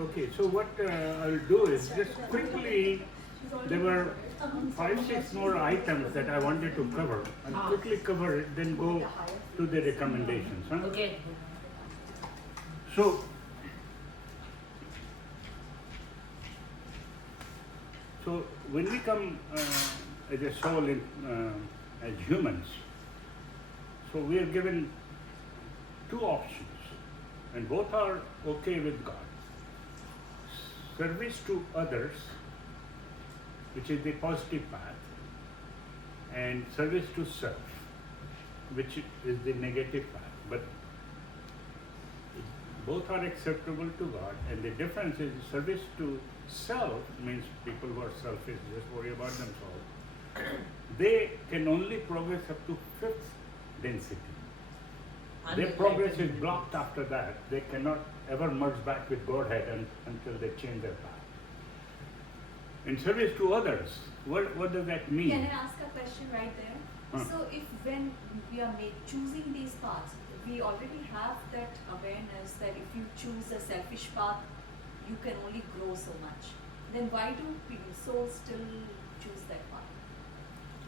Okay, so what I'll do is just quickly, there were 5, 6 more items that I wanted to cover. I'll quickly cover it, then go to the recommendations. Huh? Okay. So, when we come as a soul, as humans, so we are given 2 options, and both are okay with God. Service to others, which is the positive path, and service to self, which is the negative path. But both are acceptable to God, and the difference is service to self means people who are selfish, just worry about themselves. They can only progress up to 5th density. Their progress is blocked after that. They cannot ever merge back with Godhead until they change their path. In service to others, what does that mean? Can I ask a question right there? So if when we are choosing these paths, we already have that awareness that if you choose a selfish path, you can only grow so much. Then why do souls still choose that path?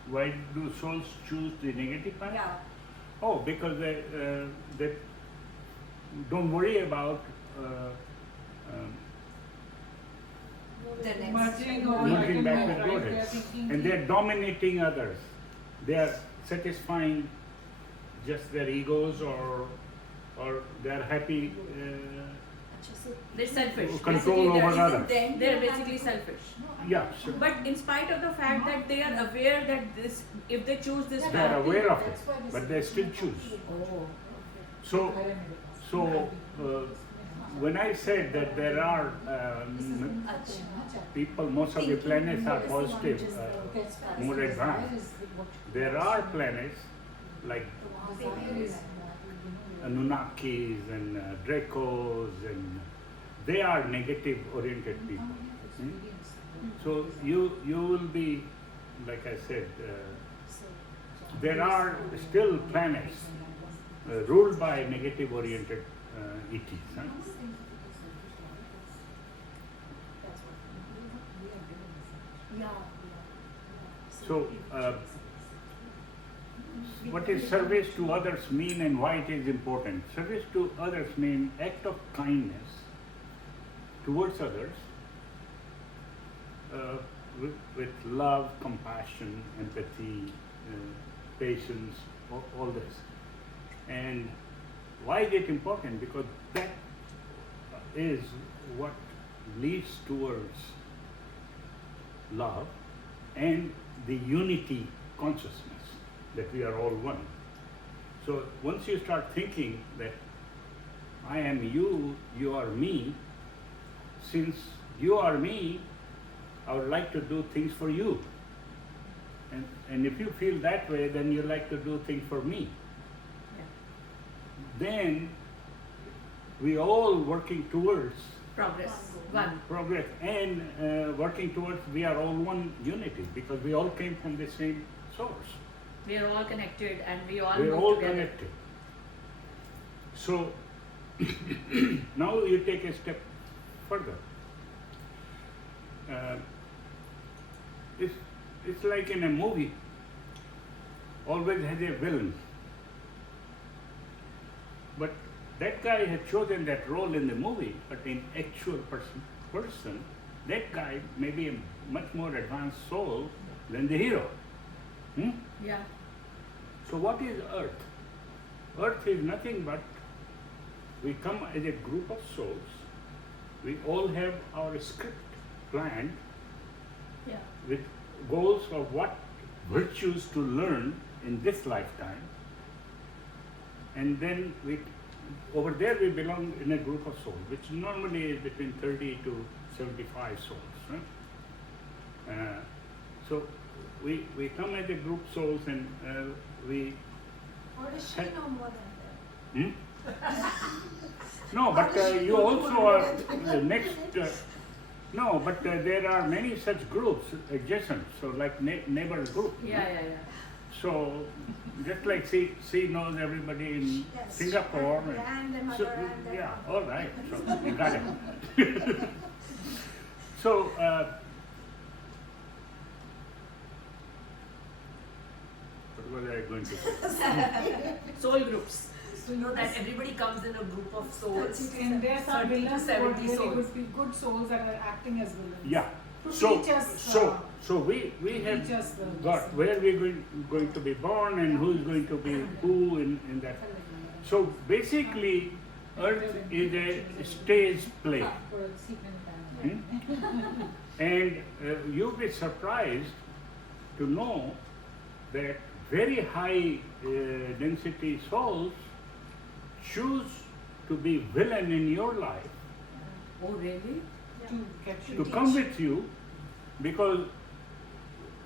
Why do souls choose the negative path? Yeah. Oh, because they don't worry about The next merging back with Godhead. And they're dominating others. They are satisfying just their egos, or they're happy They're selfish. control Basically, over others. They're basically selfish. Yeah, sure. But in spite of the fact that they are aware that this, if they choose this They are path, aware of it, but they still choose. oh, So when I said that there are people, most of the planets are positive, more advanced. There are planets like Anunnakis and Dracos, and they are negative oriented people. So you will be, like I said, there are still planets ruled by negative oriented ETs. Huh? So what is service to others mean, and why it is important? Service to others mean act of kindness towards others with love, compassion, empathy, patience, all this. And why is it important? Because that is what leads towards love and the unity consciousness, that we are all one. So once you start thinking that I am you, you are me, since you are me, I would like to do things for you. And if you feel that way, then you like to do things for me. Then we all working towards progress. One. progress, and working towards, we are all one unity, because we all came from the same source. We are all connected, and we all We're move all together. connected. So now you take a step further. It's like in a movie, always has a villain. But that guy had chosen that role in the movie, but in actual person, that guy may be a much more advanced soul than the hero. Yeah. So what is Earth? Earth is nothing but, we come as a group of souls, we all have our script planned Yeah. with goals of what virtues to learn in this lifetime. And then over there we belong in a group of souls, which normally is between 30 to 75 souls. Right? So we come as a group souls, and we... Or does she know more than No, but you also are the next... no, but there are many such groups adjacent, so like neighbor group. Yeah. So, just like she knows everybody in Yes. Singapore. And the so, mother and the yeah, father. all right. So, you got it. So, what was I going to say? Soul groups. So you know that everybody comes in a group of souls. And there are some 30 to villains, 70 really souls. good souls that are acting as villains. Yeah. To So, teach us, so we have teach us the got lesson. where we're going to be born and who's going to be who in that. So basically, Earth is a stage play. Hmm? And you'll be surprised to know that very high density souls choose to be villain in your life Oh, really? To get you to come with you, because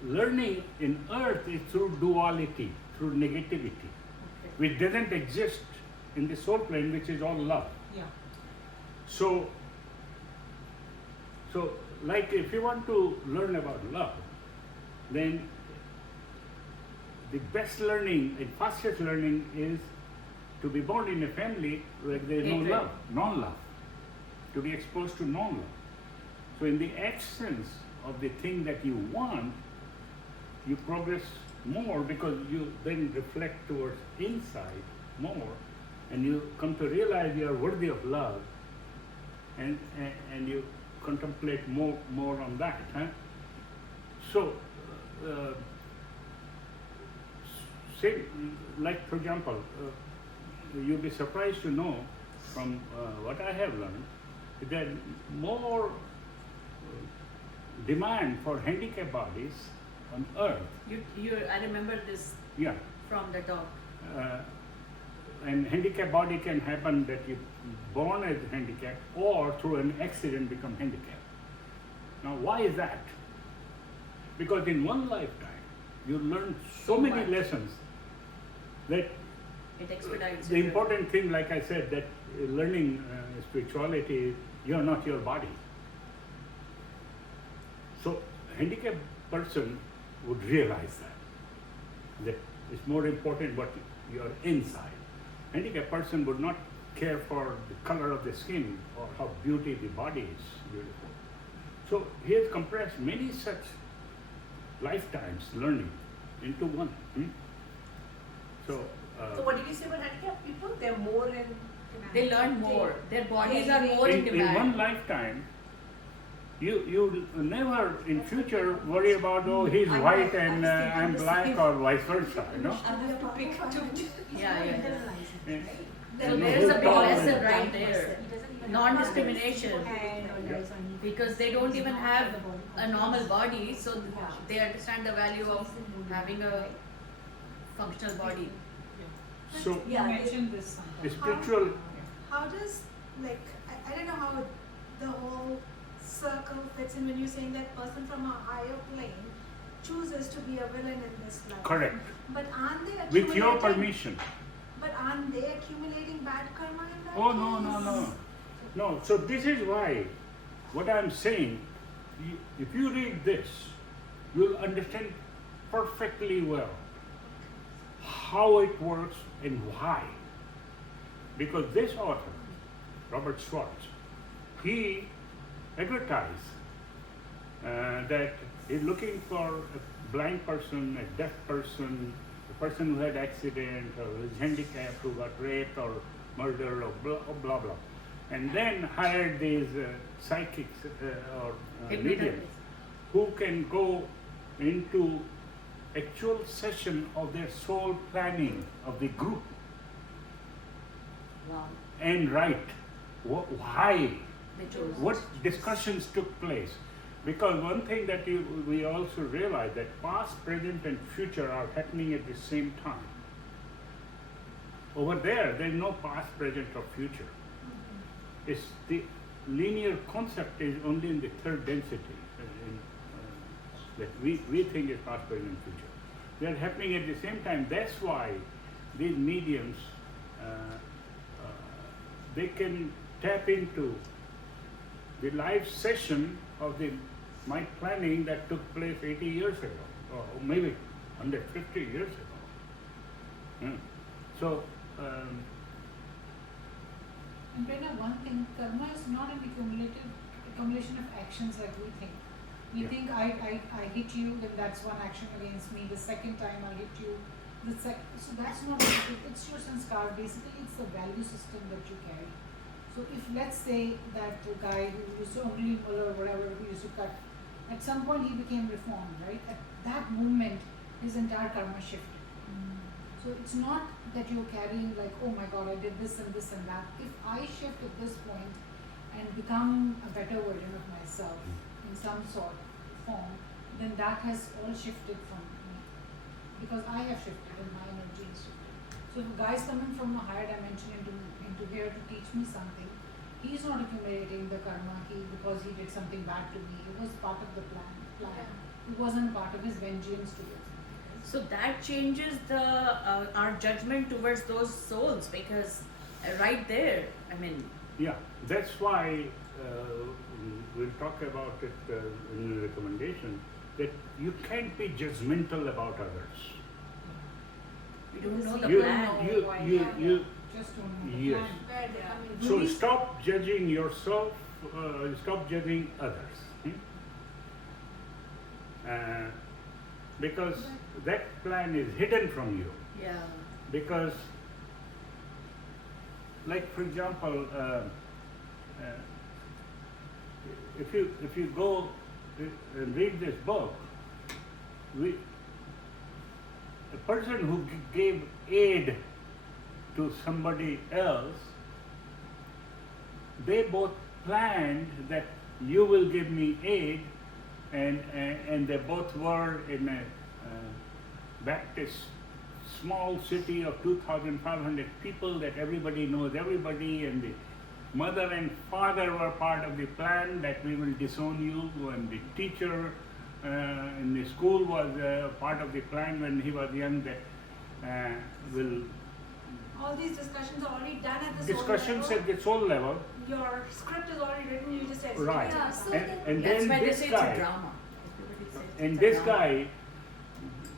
learning in earth is through duality, through negativity, Okay. which doesn't exist in the soul plane, which is all love. Yeah. So like if you want to learn about love, then the best learning and fastest learning is to be born in a family where there is no Hatred. love, non-love, to be exposed to non-love. So in the absence of the thing that you want, you progress more because you then reflect towards inside more, and you come to realize you are worthy of love, and you contemplate more on that. Huh? So, say, like for example, you'll be surprised to know from what I have learned that more demand for handicapped bodies on earth. I remember this Yeah. from the talk. And handicapped body can happen that you born as handicapped or through an accident become handicapped. Now why is that? Because in one lifetime you learn so many much. lessons that It expedites the your important thing, like I said, that learning spirituality, you're not your body. So handicapped person would realize that it's more important what you're inside. Handicapped person would not care for the color of the skin or how beauty the body is beautiful. So he has compressed many such lifetimes learning into one. So, So what did you say about handicapped people? They're more in. They learn more. Their bodies are more in in one demand. lifetime, you never in future worry about, oh, he's white and I'm black or vice versa, you know. I have to pick two. Yeah, yeah. And- So and there's a who's big tall lesson and- right there. Non-discrimination. Because they don't even have a normal body, so they understand the value of having a functional body. So You Yeah, mentioned this sometime. spiritual, How does, like, I don't know how the whole circle fits in when you're saying that person from a higher plane chooses to be a villain in this life. correct, But aren't they with your accumulating? permission. But aren't they accumulating bad karma in that Oh, no. case? No, so this is why, what I'm saying, if you read this, you'll understand perfectly well how it works and why. Because this author, Robert Schwartz, he advertised that he's looking for a blind person, a deaf person, a person who had accident or is handicapped, who got raped or murdered or blah blah, and then hired these psychics or mediums who can go into actual session of their soul planning of the group Wow. and write why, They chose. what discussions took place. Because one thing that we also realize that past, present and future are happening at the same time. Over there is no past, present or future. It's the linear concept is only in the third density that we think is past, present and future. They are happening at the same time. That's why these mediums they can tap into the live session of the my planning that took place 80 years ago, or maybe 150 years ago. Hmm. So, And Prerna, one thing, karma is not an accumulation of actions like we think. We Yeah. think I hit you, then that's one action against me. The second time I'll hit you. So that's not it. It's your sanskar. Basically, it's the value system that you carry. So if let's say that the guy who used to only or whatever who used to cut, at some point he became reformed, right? At that moment, his entire karma shifted. So it's not that you're carrying like, oh my God, I did this and this and that. If I shift at this point and become a better version of myself in some sort form, then that has all shifted from me. Because I have shifted and my energy is shifted. So if a guy is coming from a higher dimension into here to teach me something, he's not accumulating the karma because he did something bad to me. It was part of the plan. It wasn't part of his vengeance to it. So that changes the our judgment towards those souls, because right there, I mean, yeah, that's why we'll talk about it in the recommendation, that you can't be judgmental about others. we don't know the You- plan. you Just don't know the Yes. plan. Where they Yeah. come in. So stop judging yourself, stop judging others. Because that plan is hidden from you. Yeah. Because, like for example, if you go and read this book, a person who gave aid to somebody else, they both planned that you will give me aid, and they both were in a Baptist small city of 2,500 people that everybody knows everybody, and the mother and father were part of the plan that we will disown you, and the teacher in the school was part of the plan when he was young that will All these discussions are already done at the soul discussions level. at the soul level, Your script is already written, you just execute right? it. Yeah, so And That's then why they this say it's a guy, drama. Everybody says and it's a this drama. guy,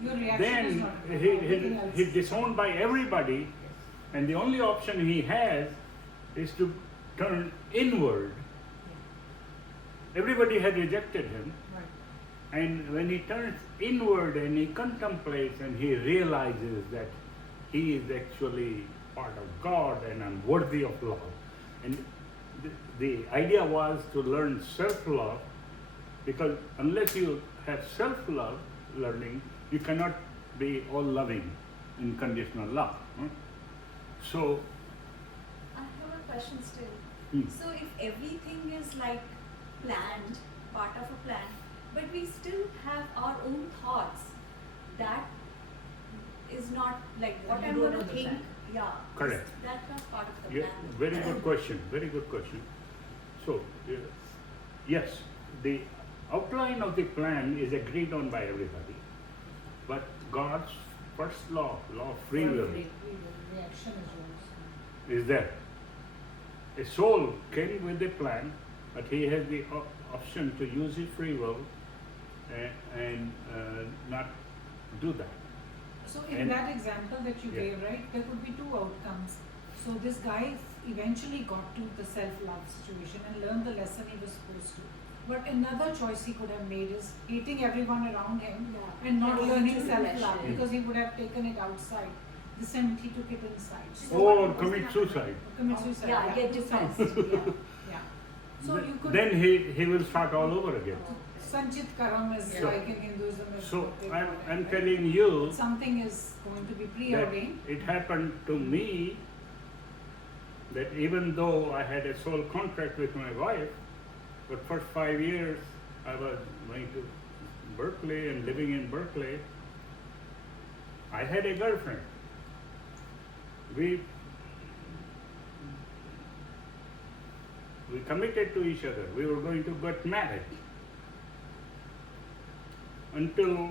Your reaction is then not everything else. he's disowned by everybody, and the only option he has is to turn inward. Everybody had rejected him, Right. and when he turns inward and he contemplates and he realizes that he is actually part of God and I'm worthy of love. And the idea was to learn self-love, because unless you have self-love learning, you cannot be all loving in conditional love. So, I have a question still. Hmm. So if everything is like planned, part of a plan, but we still have our own thoughts, that is not like what You I'm don't going know to the think. plan. Yeah. Correct. That's not part of the yeah, plan. very good question. Very good question. So, yes, the outline of the plan is agreed on by everybody, but God's first law of free will, Reaction is yours. is there. A soul came with a plan, but he has the option to use his free will and not do that. So in And- that example that you Yeah. gave, right, there could be two outcomes. So this guy eventually got to the self-love situation and learned the lesson he was supposed to. But another choice he could have made is hating everyone around him Yeah. and not Yeah. learning Yeah. self-love, Yeah. because he would have taken it outside. This time he took it inside. So Or what was commit that? suicide. Commit suicide. Yeah, get two depressed. sides. Yeah, yeah. So you could. Then he will start all over again. Sanchit karam is Yeah. like in Hinduism. Is So what they I'm, call it, I'm right? telling you Something is going to be that preordained. it happened to me, that even though I had a sole contract with my wife, but first 5 years I was going to Berkeley and living in Berkeley, I had a girlfriend. We committed to each other. We were going to get married. Until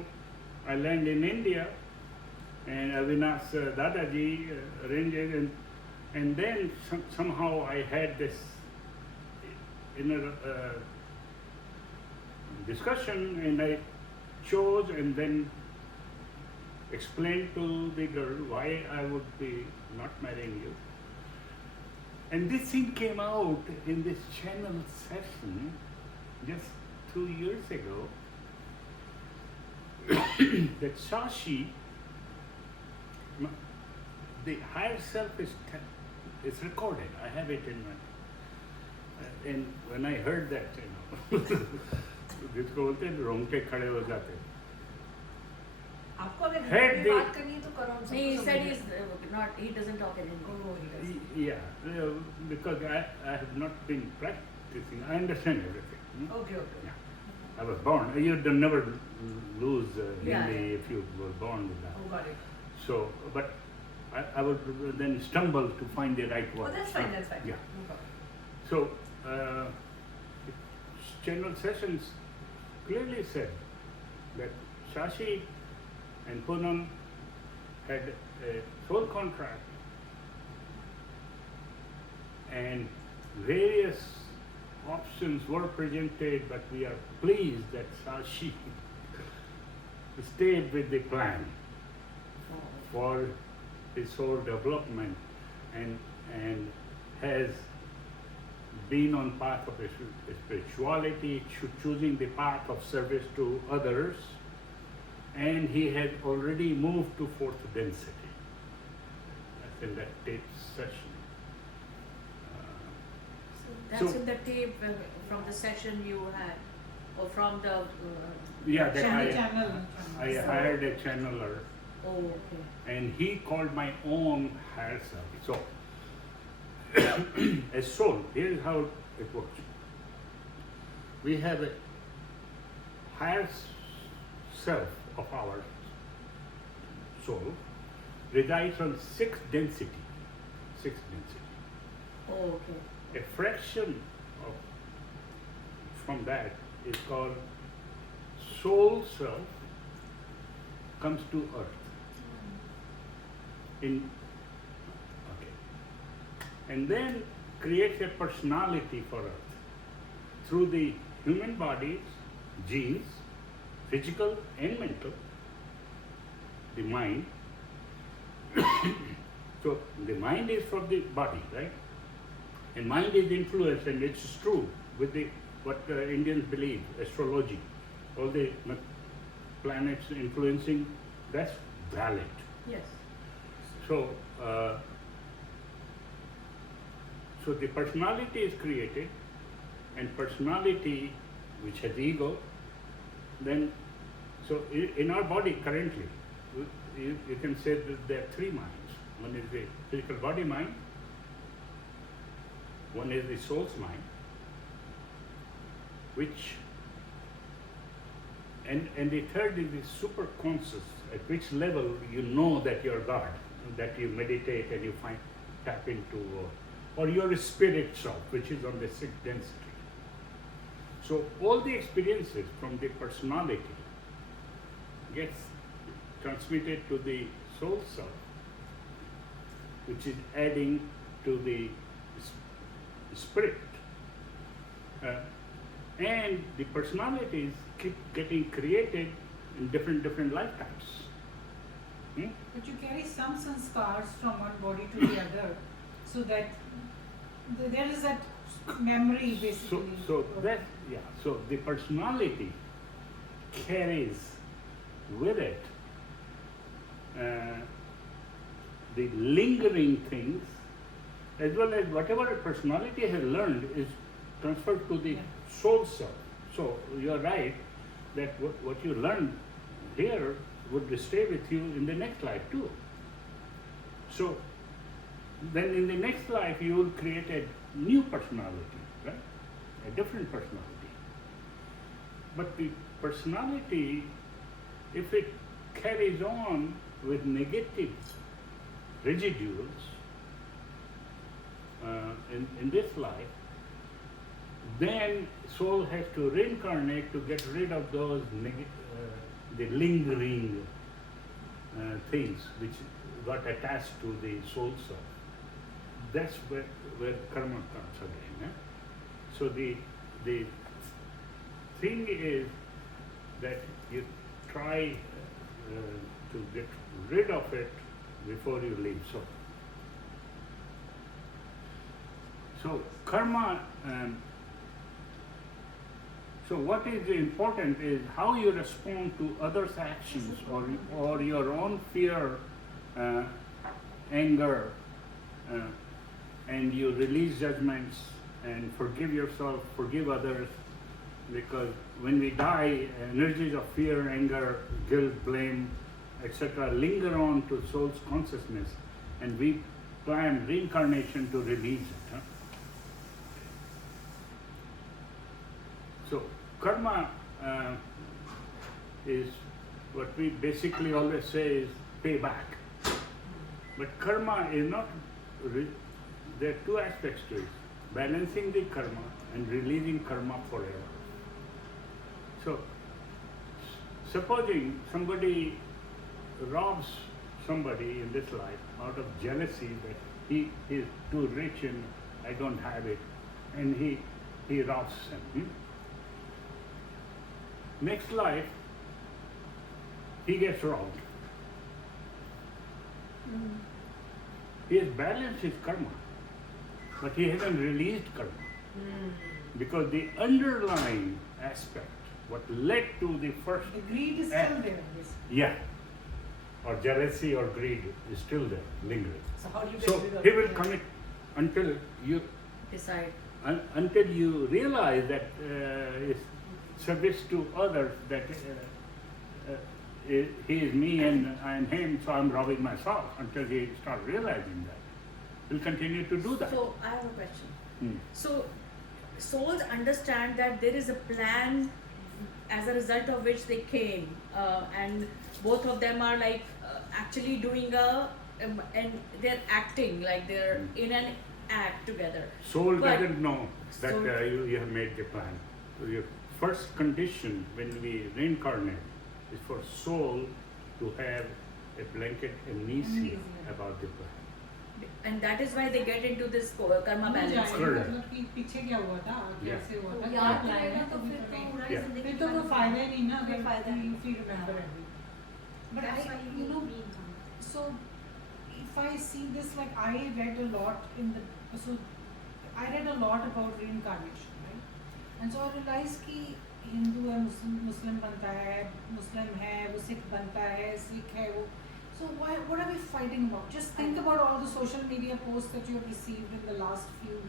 I landed in India, and Avinash Dadaji arranged, and then somehow I had this inner discussion, and I chose, and then explained to the girl why I would be not marrying you. And this thing came out in this channel session just 2 years ago. That Shashi, the higher self is recorded. I have it in my. And when I heard that, जिसको बोलते हैं रोंगटे खड़े हो जाते. आपको अगर Had Hindi में they- बात करनी है तो करो हम No, सबको he said समझ he's में। not. He doesn't talk in Hindi. Oh, he does. Yeah, because I have not been practicing. I understand everything. Okay, okay. Yeah. I was born. You don't never lose Hindi Yeah. if you were born with that. Oh, got it. So, but I would then stumble to find the right Oh, word. that's fine, that's fine. Yeah. No problem. So, general sessions clearly said that Shashi and Poonam had a soul contract and various options were presented, but we are pleased that Shashi stayed with the plan for his soul development and has been on path of spirituality, choosing the path of service to others, and he had already moved to fourth density. That's in that tape session. That's So- in the tape from the session you had, or from the. Yeah, that Channel. I hired a channeler, Oh, okay. and he called my own higher self. So, a soul, here is how it works. We have a higher self of our soul resides on sixth density. Sixth density. Oh, okay. A fraction of from that is called soul self comes to earth. Okay. And then creates a personality for earth through the human body's genes, physical and mental, the mind. So the mind is from the body, right? And mind is influenced, and it's true with the what Indians believe, astrology, all the planets influencing. That's valid. Yes. So, so the personality is created, and personality, which has ego, then, so in our body currently, you can say that there are three minds. One is the physical body mind, one is the soul's mind, which, and the third is the super conscious, at which level you know that you're God, that you meditate and you tap into, or your spirit self, which is on the sixth density. So all the experiences from the personality gets transmitted to the soul self, which is adding to the spirit. And the personalities keep getting created in different lifetimes. But you carry some sanskars from one body to the other, so that there is that memory So, basically. so that, yeah, so the personality carries with it the lingering things, as well as whatever a personality has learned is transferred to the Yeah. soul self. So you're right that what you learned here would stay with you in the next life too. So then in the next life you will create a new personality, right? A different personality. But the personality, if it carries on with negative residuals in this life, then soul has to reincarnate to get rid of those the lingering things which got attached to the soul self. That's where karma comes again. Eh? So the thing is that you try to get rid of it before you leave. So karma. So what is important is how you respond to others' actions or your own fear, anger, and you release judgments and forgive yourself, forgive others, because when we die, energies of fear, anger, guilt, blame, etc. linger on to soul's consciousness, and we plan reincarnation to release it. Huh? So karma is what we basically always say is pay back. But karma is not, there are two aspects to it: balancing the karma and releasing karma forever. So, supposing somebody robs somebody in this life out of jealousy that he is too rich and I don't have it, and he robs him. Next life, he gets robbed. He has balanced his karma, but he hasn't released karma. Because the underlying aspect, what led to the first The greed is act, still there. Basically. yeah, or jealousy or greed is still there, lingering. So how do you get So rid of he it? will commit until you Decide. until you realize that it's service to others, that he is me and I am him, so I'm robbing myself, until he starts realizing that. He'll continue to do that. So I have a question. Hmm. So souls understand that there is a plan as a result of which they came, and both of them are like actually doing and they're acting like they're in an act together. Soul But- doesn't know that Soul- you have made the plan. So your first condition when we reincarnate is for soul to have a blanket amnesia about the plan. And that is why they get into this karma नहीं balance. जाएगा, Correct. मतलब कि पीछे क्या हुआ था, Yeah. कैसे हुआ तो था, याद क्या रहेगा plan तो है, फिर तो तुम्हें पूरा Yeah. जिंदगी फिर तो कोई फायदा ही नहीं ना, कोई अगर फायदा नहीं। if you remember everything. But you know, so if I see this, like I read a lot I read a lot about reincarnation, right? And so I realized कि हिंदू है, मुस्लिम बनता है, मुस्लिम है, वो सिख बनता है, सिख है वो. So what are we fighting about? Just think about all the social media posts that you have received in the last few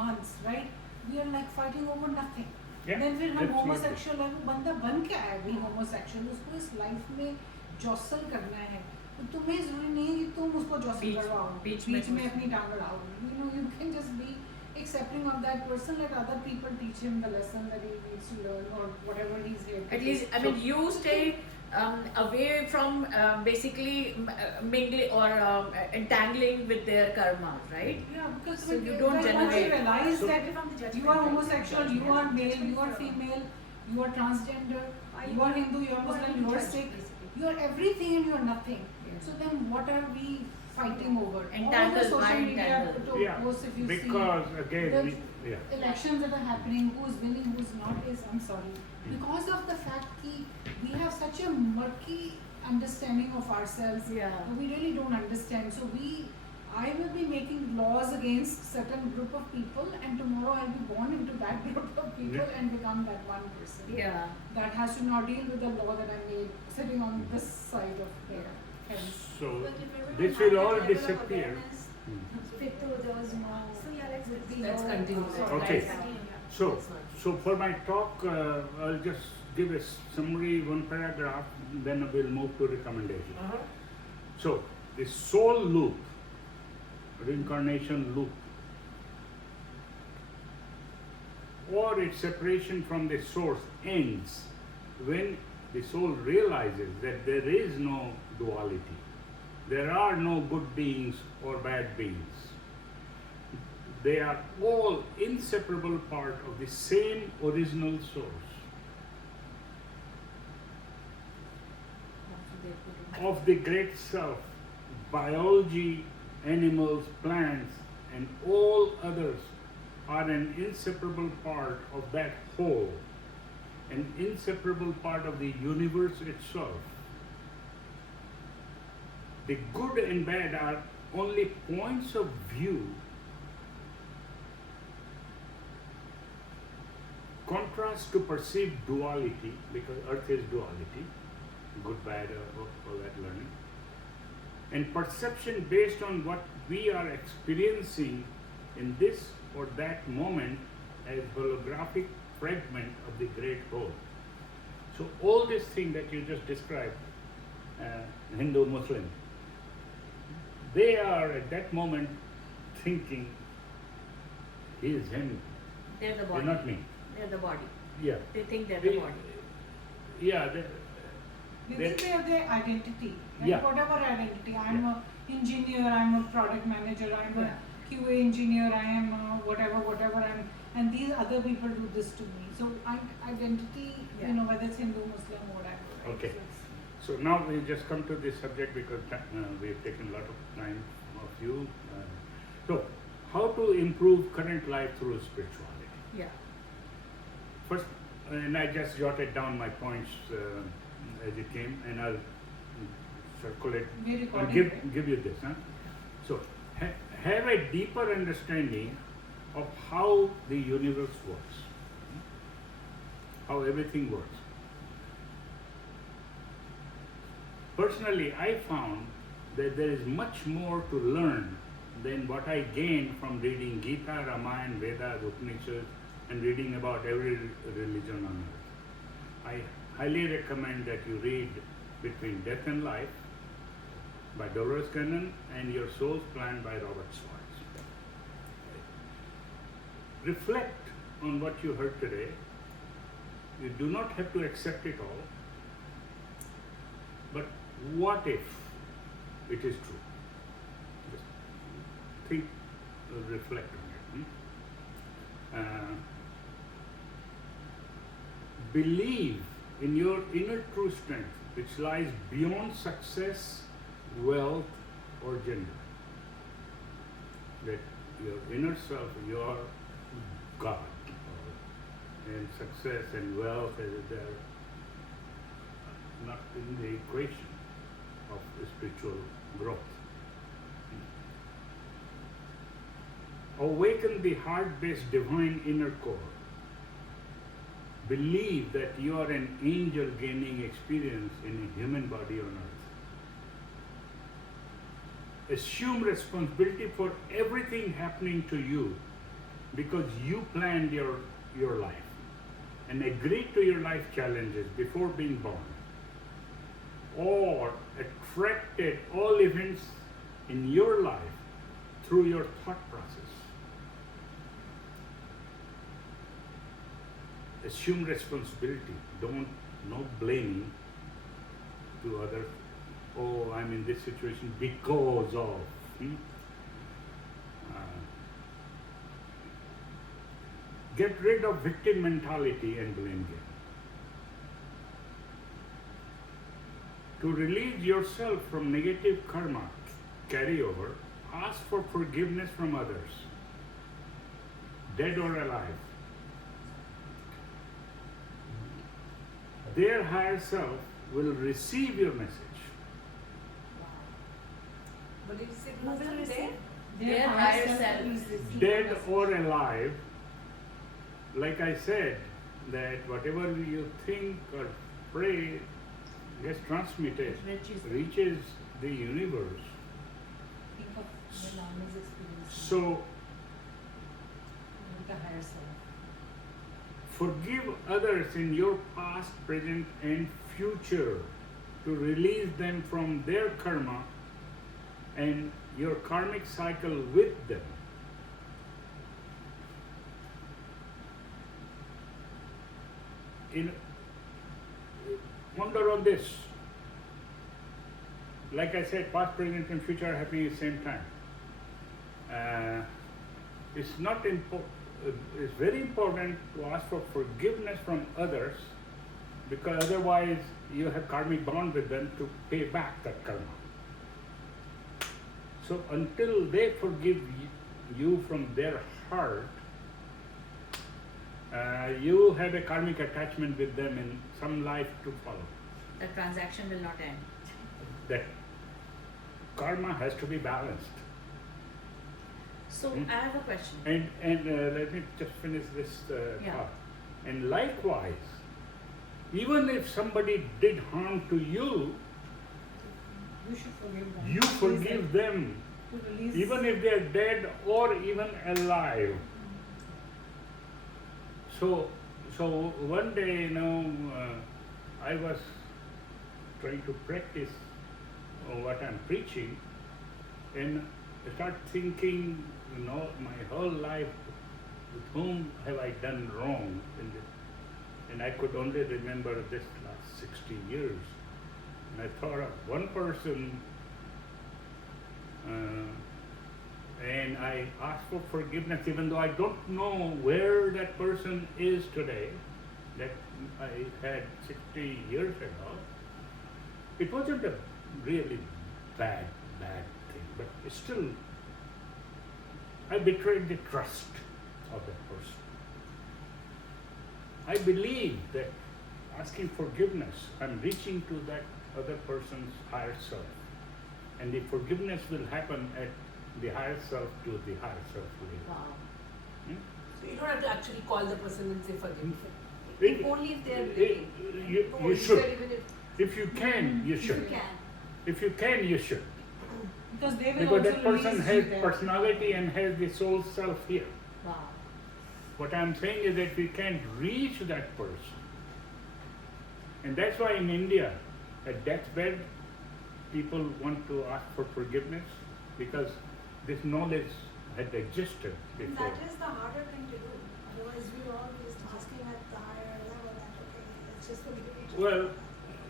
months, right? We are like fighting over nothing. Yeah, Then फिर हम absolutely. homosexual है, वो बंदा बन क्या है भी homosexual, उसको इस life में जॉसल करना है. तो तुम्हें जरूरी नहीं है कि तुम उसको जॉसल बीच- करवाओ, बीच बीच में में अपनी टांग अड़ाओ. You know, you can just be accepting of that person, let other people teach him the lesson that he needs to learn or whatever he's here to At do. least, I mean, you stay away from basically mingling or entangling with their karma, right? Yeah, because So when you don't once you generate- realize So- that you are homosexual, you are male, you are female, you are transgender, you are Hindu, you are Muslim, you are Sikh, you are everything and you are nothing. Yeah. So then what are we fighting over? All the Entangled, social why media entangled? posts, if you Because see again, the elections that are happening, who's winning, who's not is, I'm sorry. Because of the fact that we have such a murky understanding of ourselves, Yeah. we really don't understand. So I will be making laws against certain group of people, and tomorrow I'll be born into that group of people Yeah. and become that one person. Yeah. That has to now deal with the law that I made sitting on this side of their fence. so But if everyone this had will that all level of disappear. awareness, फिर तो there was no So yeah, let's would be Let's no- continue. sorry, Okay. let's continue. So, That's fine. so for my talk, I'll just give a summary, one paragraph, then we'll move to recommendation. Uh-huh. So, the soul loop, reincarnation loop, or its separation from the source ends when the soul realizes that there is no duality. There are no good beings or bad beings. They are all inseparable part of the same original source of the great self. Biology, animals, plants, and all others are an inseparable part of that whole, an inseparable part of the universe itself. The good and bad are only points of view contrast to perceived duality, because earth is duality, good, bad, all that learning, and perception based on what we are experiencing in this or that moment as holographic fragment of the great whole. So all this thing that you just described, Hindu, Muslim, they are at that moment thinking, he is him, They're the they're body. not me. They're the body. Yeah. They think they're the body. Yeah, They they- think they have their identity, right? Yeah. Whatever identity. I'm Yeah. a engineer, I'm a product manager, I'm Yeah. a QA engineer, I am a whatever, and these other people do this to me. So identity, Yeah. you know, whether it's Hindu, Muslim, whatever. Right? Okay. So it's- So now we just come to this subject because we've taken a lot of time of you. So, how to improve current life through spirituality? Yeah. First, and I just jotted down my points as it came, and I'll circulate. We're I'll recording, right? give you this. Huh? So, have a deeper understanding of how the universe works, how everything works. Personally, I found that there is much more to learn than what I gained from reading Gita, Ramayana, Vedas, Upanishads, and reading about every religion on earth. I highly recommend that you read Between Death and Life by Dolores Cannon and Your Soul's Plan by Robert Schwartz. Reflect on what you heard today. You do not have to accept it all, but what if it is true? Just think, reflect on it. Believe in your inner true strength, which lies beyond success, wealth, or gender. That your inner self, your God, and success and wealth, they're not in the equation of spiritual growth. Awaken the heart-based divine inner core. Believe that you are an angel gaining experience in a human body on earth. Assume responsibility for everything happening to you because you planned your life and agreed to your life challenges before being born, or attracted all events in your life through your thought process. Assume responsibility. No blaming to others. Oh, I'm in this situation because of. Get rid of victim mentality and blame game. To release yourself from negative karma carryover, ask for forgiveness from others, dead or alive. Their higher self will receive your message. But is it Who will not receive? there? Their higher self. Dead or alive, like I said, that whatever you think or pray gets transmitted, reaches the universe. Think of when Anna's experience So with the higher self. forgive others in your past, present, and future to release them from their karma and your karmic cycle with them. Ponder on this. Like I said, past, present, and future are happening at the same time. It's not important. It's very important to ask for forgiveness from others, because otherwise you have karmic bond with them to pay back that karma. So until they forgive you from their heart, you have a karmic attachment with them in some life to follow. The transaction will not end. That karma has to be balanced. So Hmm? I have a question. And let me just finish this Yeah. thought. And likewise, even if somebody did harm to you, You should forgive them. you Release forgive them, To release. even if they are dead or even alive. So one day, I was trying to practice what I'm preaching, and I start thinking, my whole life, with whom have I done wrong in this? And I could only remember this last 60 years. And I thought of one person, and I asked for forgiveness, even though I don't know where that person is today, that I had 60 years ago. It wasn't a really bad thing, but still, I betrayed the trust of that person. I believe that asking forgiveness, I'm reaching to that other person's higher self. And the forgiveness will happen at the higher self to the higher self level. Wow. Hmm? So you don't have to actually call the person and say forgive me. It- Only if they are it- living. you No, you should. said even if If you can, you If should. you can. If you can, you should. Because they will Because also that person release has you there. personality and has the soul self here. wow. What I'm saying is that we can't reach that person. And that's why in India, at deathbed, people want to ask for forgiveness because this knowledge had existed And before. that is the harder thing to do. Otherwise, we're always asking at the higher level that, okay, let's just forgive each other. Well,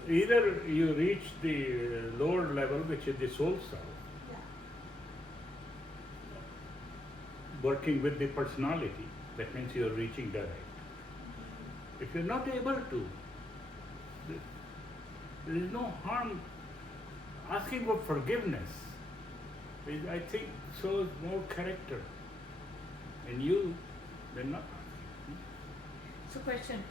either you reach the lower level, which is the soul self, Yeah. working with the personality, that means you're reaching direct. If you're not able to, there is no harm. Asking for forgiveness, I think, shows more character in you than not asking. So question,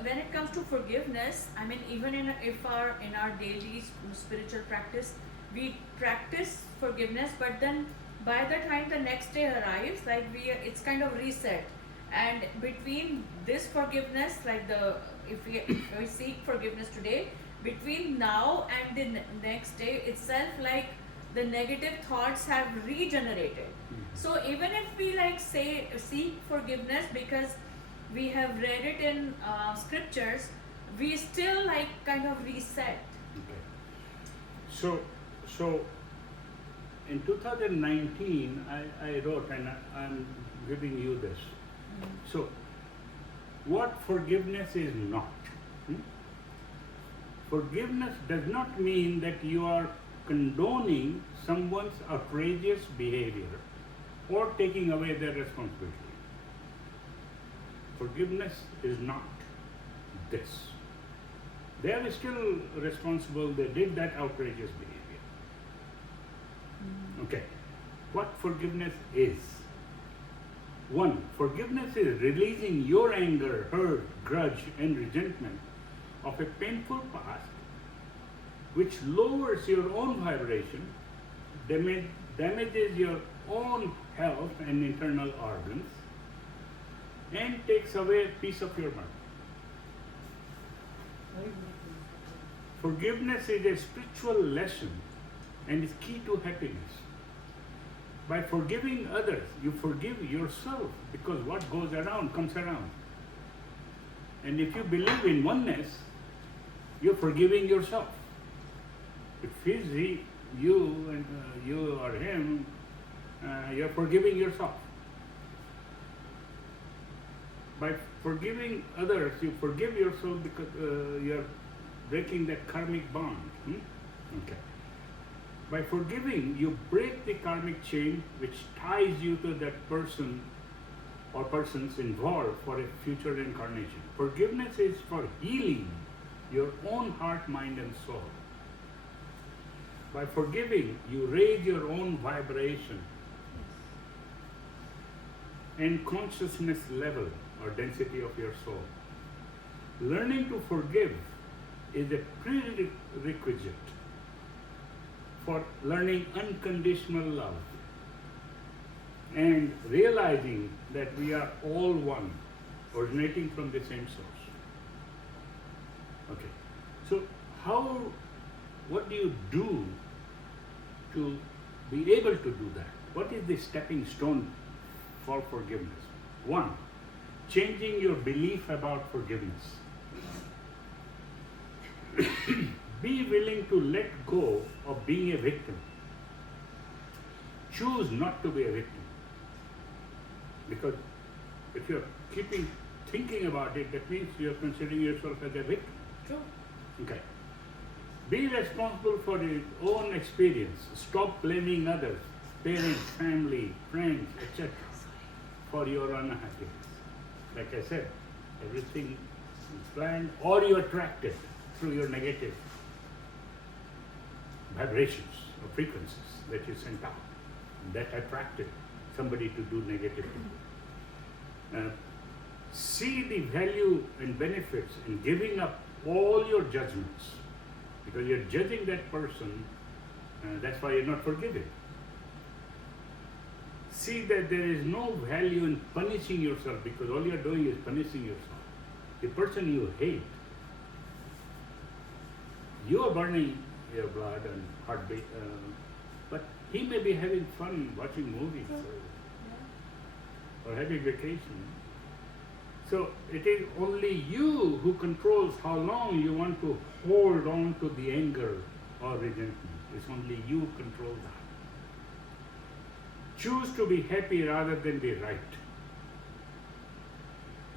when it comes to forgiveness, I mean, even in our daily spiritual practice, we practice forgiveness, but then by the time the next day arrives, like it's kind of reset. And between this forgiveness, like if we seek forgiveness today, between now and the next day itself, like the negative thoughts have regenerated. So even if we seek forgiveness because we have read it in scriptures, we still kind of reset. Okay. So in 2019, I wrote, and I'm giving you this. So, what forgiveness is not? Forgiveness does not mean that you are condoning someone's outrageous behavior or taking away their responsibility. Forgiveness is not this. They are still responsible, they did that outrageous behavior. Okay. What forgiveness is? One, forgiveness is releasing your anger, hurt, grudge, and resentment of a painful past which lowers your own vibration, damages your own health and internal organs, and takes away a piece of your mind. Forgiveness is a spiritual lesson and is key to happiness. By forgiving others, you forgive yourself because what goes around comes around. And if you believe in oneness, you're forgiving yourself. If he's you and you or him, you're forgiving yourself. By forgiving others, you forgive yourself because you're breaking that karmic bond. Okay. By forgiving, you break the karmic chain which ties you to that person or persons involved for a future incarnation. Forgiveness is for healing your own heart, mind, and soul. By forgiving, you raise your own vibration and consciousness level or density of your soul. Learning to forgive is a prerequisite for learning unconditional love and realizing that we are all one, originating from the same source. Okay. So what do you do to be able to do that? What is the stepping stone for forgiveness? One, changing your belief about forgiveness. Be willing to let go of being a victim. Choose not to be a victim. Because if you're thinking about it, that means you're considering yourself as a victim. True. Okay. Be responsible for your own experience. Stop blaming others, parents, family, friends, etc. for your unhappiness. Like I said, everything is planned or you attract it through your negative vibrations or frequencies that you sent out. That attracted somebody to do negative things. See the value and benefits in giving up all your judgments, because you're judging that person, that's why you're not forgiving. See that there is no value in punishing yourself, because all you're doing is punishing yourself. The person you hate, you are burning your blood and heartbeat, but he may be having fun watching movies or having vacation. So it is only you who controls how long you want to hold on to the anger or resentment. It's only you who control that. Choose to be happy rather than be right.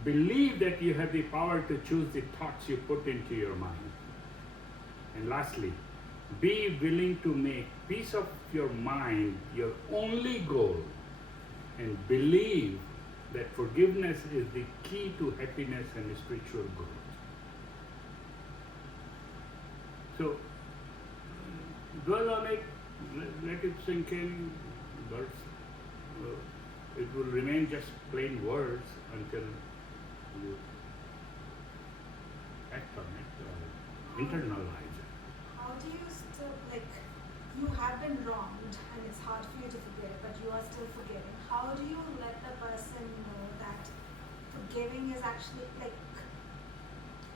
Believe that you have the power to choose the thoughts you put into your mind. And lastly, be willing to make peace of your mind your only goal, and believe that forgiveness is the key to happiness and spiritual growth. So, dwell on it, let it sink in, but it will remain just plain words until you act on it or internalize it. How do you still, like, you have been wronged and it's hard for you to forgive, but you are still forgiving. How do you let the person know that forgiving is actually, like,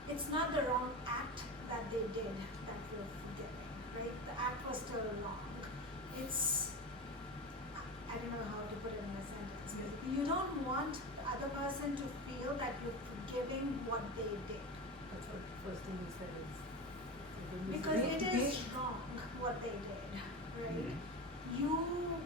it's not the wrong act that they did that you're forgiving, right? The act was still wrong. It's, I don't know how to put it in a sentence. You don't want the other person to feel that you're forgiving what they did. That's what first thing you said is. Because it is wrong what they did, right? Mhm.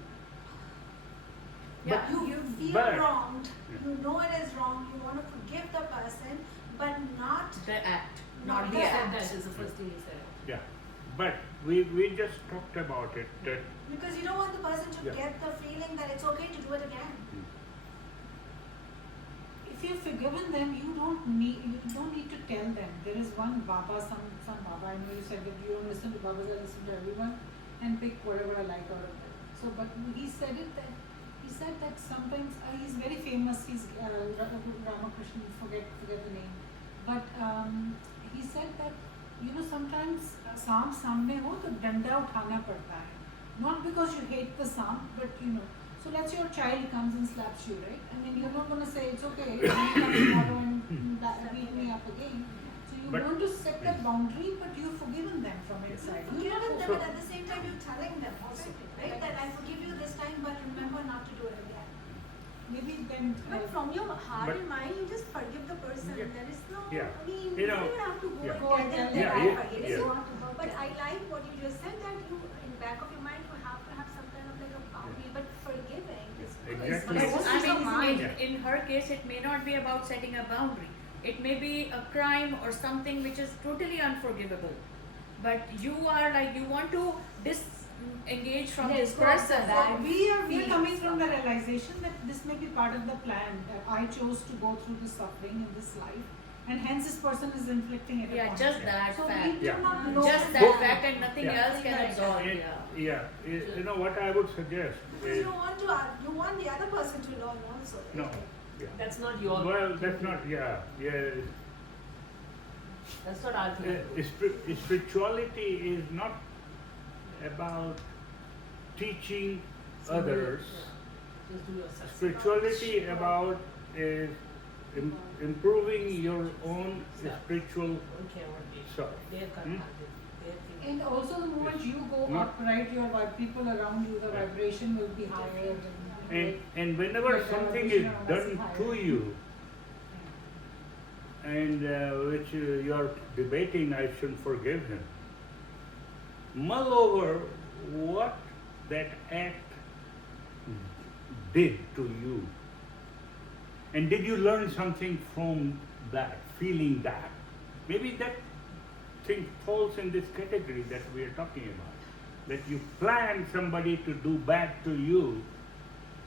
Yeah, You feel but- wronged, Yeah. you know it is wrong, you want to forgive the person, but not, The act, Not not the the You said act. that is the first thing you said. Yeah, but we just talked about it that because you don't want the person to Yeah. get the feeling that it's okay to do it again. If you've forgiven them, you don't need to tell them. There is one Baba, some Baba. I know you said that you don't listen to Babas, I listen to everyone and pick whatever I like out of them. So, but he said that sometimes he's very famous. He's Ramakrishna. Forget the name, but he said that sometimes सांप सामने हो तो डंडा उठाना पड़ता है. Not because you hate the सांप, but So let's say your child comes and slaps you, right? I mean, you're not going to say it's okay. You come tomorrow and beat me up again. So you But- want to set that boundary, but you've forgiven them from inside. You've You're forgiven not- them, but at the same time you're telling them also, right? That I forgive you this time, but remember not to do it again. Maybe then. But from your heart But- and mind, you just forgive the person. Yeah. There is no, Yeah. I mean, You you know, don't have to go yeah. and tell them that Yeah, I yeah, forgive yeah. you. But I like what you just said, that you, in back of your mind, you have to have some kind of like a boundary. But forgiving is Exactly. But most I of mean, mind. Yeah. in her case, it may not be about setting a boundary. It may be a crime or something which is totally unforgivable. But you are like, you want to disengage from Let this go of the person. bad We are feelings coming from the from it. realization that this may be part of the plan, that I chose to go through this suffering in this life, and hence this person is inflicting it Yeah, upon just me. that So we fact. do Yeah. not know. Just Go- that fact and nothing Yeah. else can absolve. It- Yeah. you know what I would suggest Because is you want you want the other person to learn also. Right? no. Yeah. That's not your. Well, that's not. Yeah. That's not our thing. Spirituality is not about teaching So others. Just do yourself. Spirituality about is improving your own spiritual Don't care what they self. Their karma, their thing. And also the moment you go Not- up, right, people around you, the Yeah. vibration will be higher. And whenever Like the something is vibration around us done is higher. to you, and which you are debating, I should forgive him. Mull over what that act did to you. And did you learn something from that, feeling that? Maybe that thing falls in this category that we are talking about. That you plan somebody to do bad to you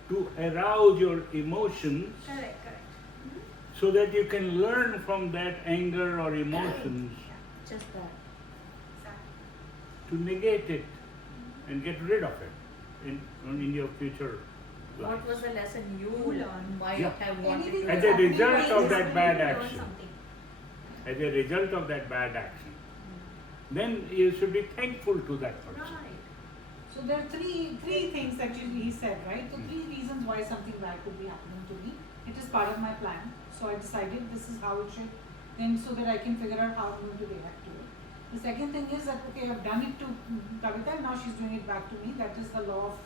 to arouse your emotions Correct, correct. so that you can learn from that anger or emotions Just that. Exactly. to negate it and get rid of it in your future life. What was the lesson you learned? might Yeah. have wanted Anything to As that's a learn? result happening of is that bad Learn action, something. as a result of that bad action, then you should be thankful to that person. Right. So there are three things actually he said, right? So three reasons why something bad could be happening to me. It is part of my plan. So I decided this is how it should, then so that I can figure out how I'm going to react to it. The second thing is that, okay, I've done it to Kavita and now she's doing it back to me. That is the law of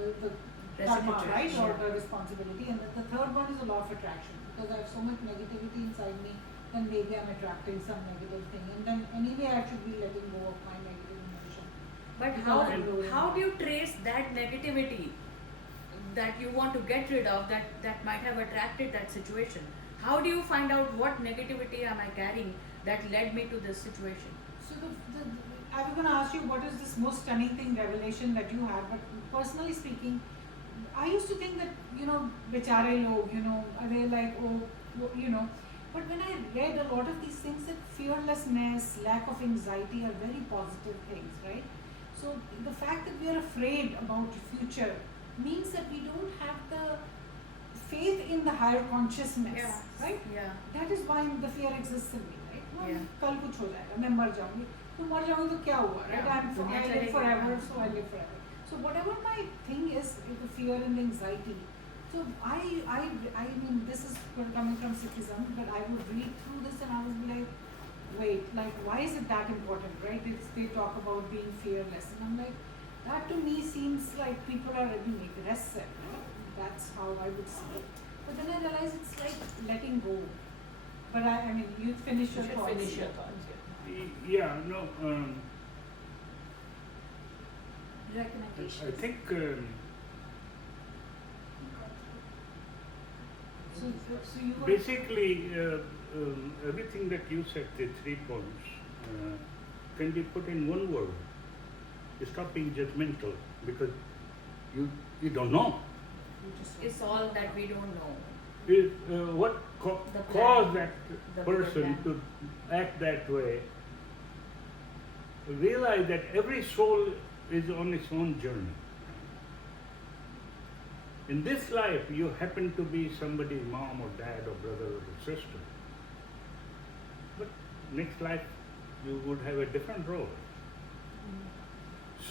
the karma, Reciprocity, right? Or yeah. the responsibility. And the third one is the law of attraction. Because I have so much negativity inside me, then maybe I'm attracting some negative thing. And then anyway I should be letting go of my negative emotion. But Because how do you trace that negativity that you want to get rid of that might have attracted that situation? How do you find out what negativity am I carrying that led me to this situation? So I was going to ask you what is this most stunning thing, revelation that you had, but personally speaking, I used to think that, bechare log, they're like, but when I read a lot of these things, that fearlessness, lack of anxiety are very positive things, right? So the fact that we are afraid about the future means that we don't have the faith in the higher consciousness, right? Yeah. That is why the fear exists in me, right? Well, Yeah. कल कुछ हो जाएगा, मैं मर जाऊंगी, तो मर जाऊंगी तो क्या हुआ, right? Yeah. I live चलेगी, forever, हाँ. so I live forever. So whatever my thing is, the fear and anxiety. So I mean, this is coming from Sikhism, but I would read through this and I would be like, wait, like why is it that important, right? They talk about being fearless, and I'm like, that to me seems like people are being aggressive. That's how I would see it. But then I realize it's like letting go. But I mean, you finish your You should thoughts. finish your thoughts. Yeah. Yeah, no, Recommendations. I think So you were basically everything that you said, the 3 points, can be put in one word. Stop being judgmental because you don't know. It's all that we don't know. What The plan. caused that The person plan. to act that way? Realize that every soul is on its own journey. In this life, you happen to be somebody's mom or dad or brother or sister. But next life, you would have a different role.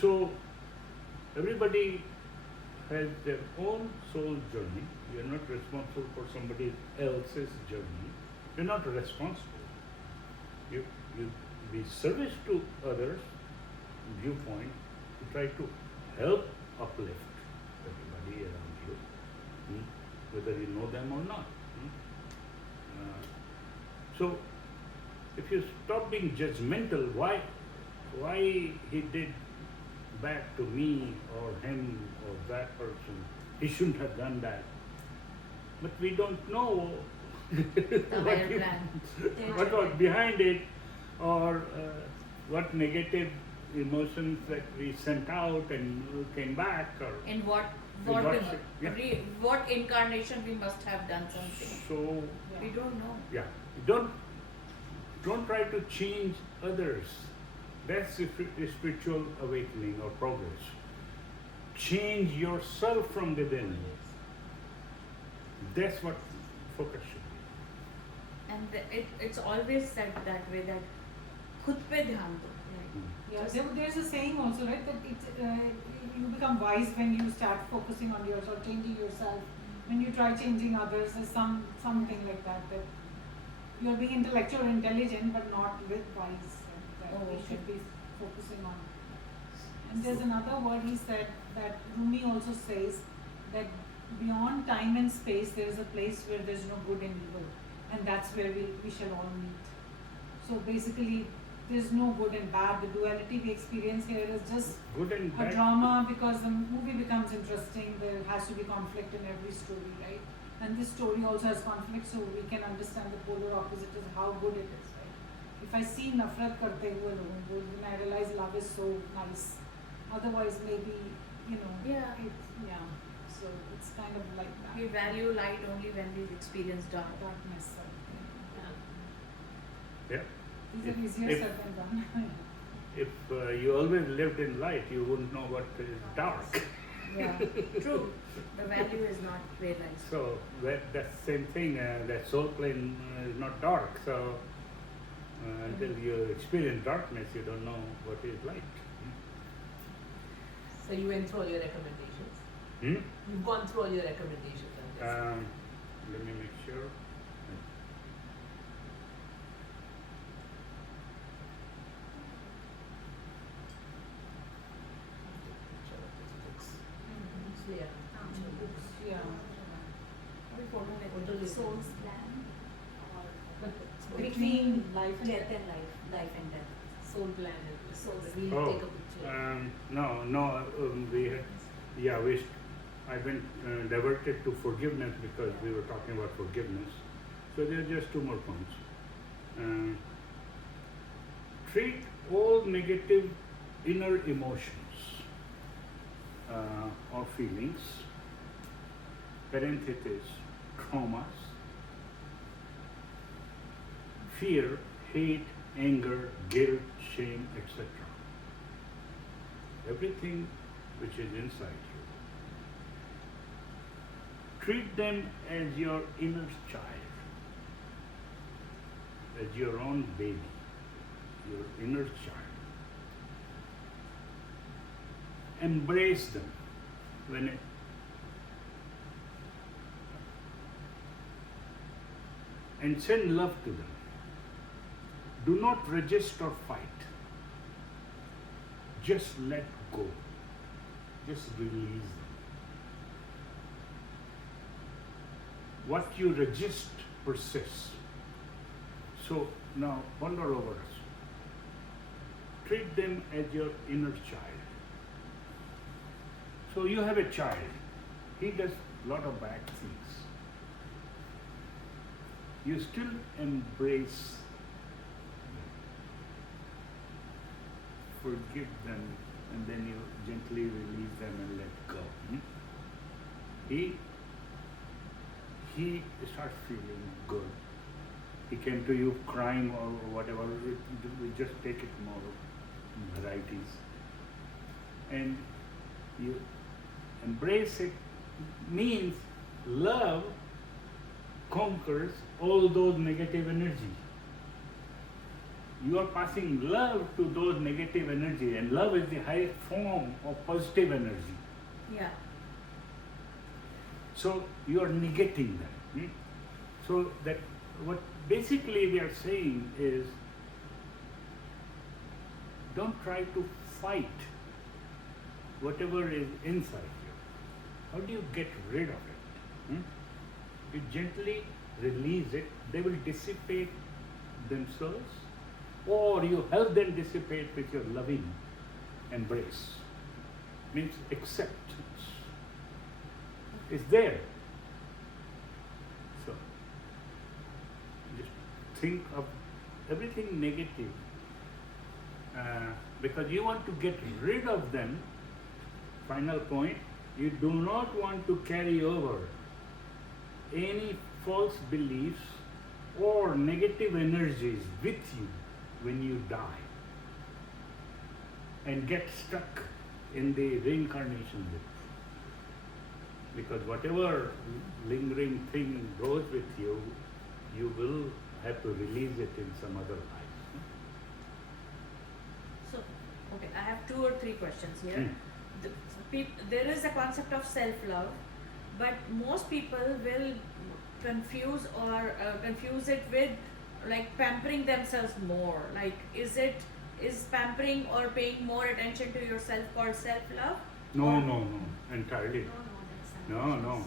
So, everybody has their own soul journey. You're not responsible for somebody else's journey. You're not responsible. You be service to others, viewpoint, to try to help uplift everybody around you, whether you know them or not. So, if you stop being judgmental, why he did bad to me or him or that person, he shouldn't have done that. But we don't know what, higher plan. what was behind it, or what negative emotions that we sent out and came back, or In what yeah. what incarnation we must have done something. So We don't know. yeah, don't try to change others. That's a spiritual awakening or progress. Change yourself from within. That's what focus should be. And it's always said that way, that खुद पे ध्यान दो. Right? Yeah, there's a saying also, right, that you become wise when you start focusing on yourself, changing yourself. When you try changing others, there's something like that, that you're being intellectual or intelligent, but not with wise. That Oh, we okay. should be focusing on. And there's another word he said that Rumi also says that beyond time and space, there is a place where there's no good and evil, and that's where we shall all meet. So basically, there's no good and bad. The duality we experience here is just Good and a bad. drama because the movie becomes interesting. There has to be conflict in every story, right? And this story also has conflict, so we can understand the polar opposite is how good it is, right? If I see nafrat karte hue logon, then I realize love is so nice. Otherwise, maybe Yeah. yeah. So it's kind of like that. We value light only when we've experienced dark. darkness. Yeah. These are easier If- said than done. If you always lived in light, you wouldn't know what is dark. Yeah, true. The value is not realized. So that's the same thing. That soul plane is not dark. So until you experience darkness, you don't know what is light. So you went through all your recommendations. Hmm? You've gone through all your recommendations. I'm guessing. Let me make sure. Yeah. Yeah. What do you Soul's plan Between life and death and life and death. Soul plan and Soul we'll Oh, take a picture. no. I've been diverted to forgiveness because we were talking about forgiveness. So there are just two more points. Treat all negative inner emotions or feelings, parenthesis, traumas, fear, hate, anger, guilt, shame, etc. Everything which is inside you. Treat them as your inner child, as your own baby, your inner child. Embrace them when it and send love to them. Do not resist or fight. Just let go. Just release them. What you resist persists. So now ponder over us. Treat them as your inner child. So you have a child. He does a lot of bad things. You still embrace them. Forgive them, and then you gently release them and let go. He starts feeling good. He came to you crying or whatever. We just take it more varieties, and you embrace it. Means love conquers all those negative energy. You are passing love to those negative energy, and love is the highest form of positive energy. Yeah. So you are negating them. So that what basically we are saying is, don't try to fight whatever is inside you. How do you get rid of it? You gently release it. They will dissipate themselves, or you help them dissipate with your loving embrace. Means acceptance. It's there. So just think of everything negative because you want to get rid of them. Final point, you do not want to carry over any false beliefs or negative energies with you when you die and get stuck in the reincarnation loop. Because whatever lingering thing goes with you, you will have to release it in some other life. So Okay, I have 2 or 3 questions here. Mm. There is a concept of self-love, but most people will confuse it with like pampering themselves more. Like, is pampering or paying more attention to yourself called self-love? No, entirely. No, no.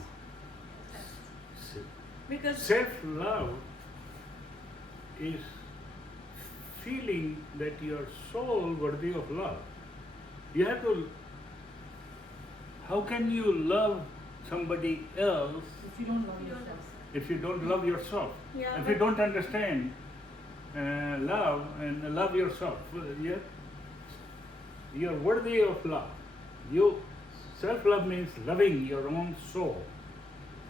Because Self-love is feeling that you are so worthy of love. You have to. How can you love somebody else If you don't love yourself. if you don't love yourself? Yeah, If you but- don't understand love and love yourself, you're worthy of love. Self-love means loving your own soul.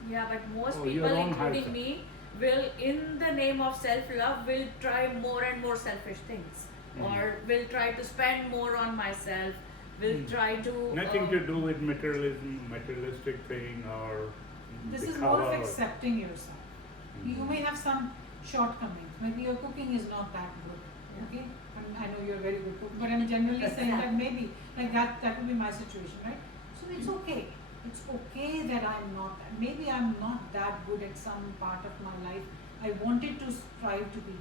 Yeah, but most Oh, people, your own high including self. me, will, in the name of self-love, will try more and more selfish things, or will try to spend more on myself, will try to. Nothing to do with materialism, materialistic thing, or This is dikhava more of or- accepting yourself. You may have some shortcomings. Maybe your cooking is not that good. Okay? I know you're a very good cook, but I'm generally saying that maybe like that would be my situation, right? So it's okay. It's okay that I'm not that. Maybe I'm not that good at some part of my life. I wanted to strive to be.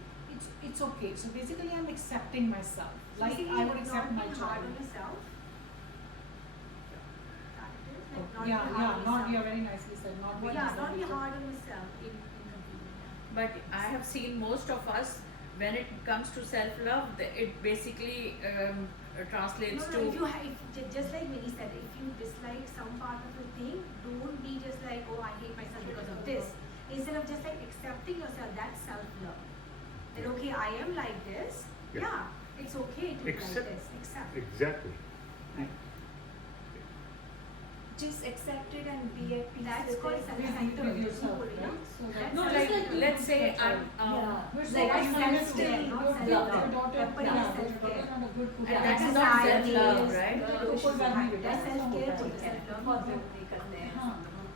It's okay. So basically I'm accepting myself. Like I would accept my hard child. on yourself. That it is, like not Yeah, be hard yeah, on not yourself. you're very nicely said, not being Yeah, not be disobedient. hard on yourself in completing. But I have seen most of us, when it comes to self-love, it basically translates No, to. if you just like Vinny said, if you dislike some part of a thing, don't be just like, oh, I hate myself because of this. Instead of just like accepting yourself, that's self-love. That okay, I am like this. Yeah. Yeah, it's okay to be like Accept- this. Accept. Exactly. Just accept it and be at peace That's with called it. self-centered. With yourself, Don't worry, right? yeah. So that's No, That's like self-centered. let's say I'm. Yeah. We're so Like lucky I to still have not your self-love. daughter. Pamper Yeah, yourself your daughter's care. not a good cook. And Yeah, that's that's not nice. self-love, right? That's self-care to yourself. self-love नहीं करते हैं हाँ.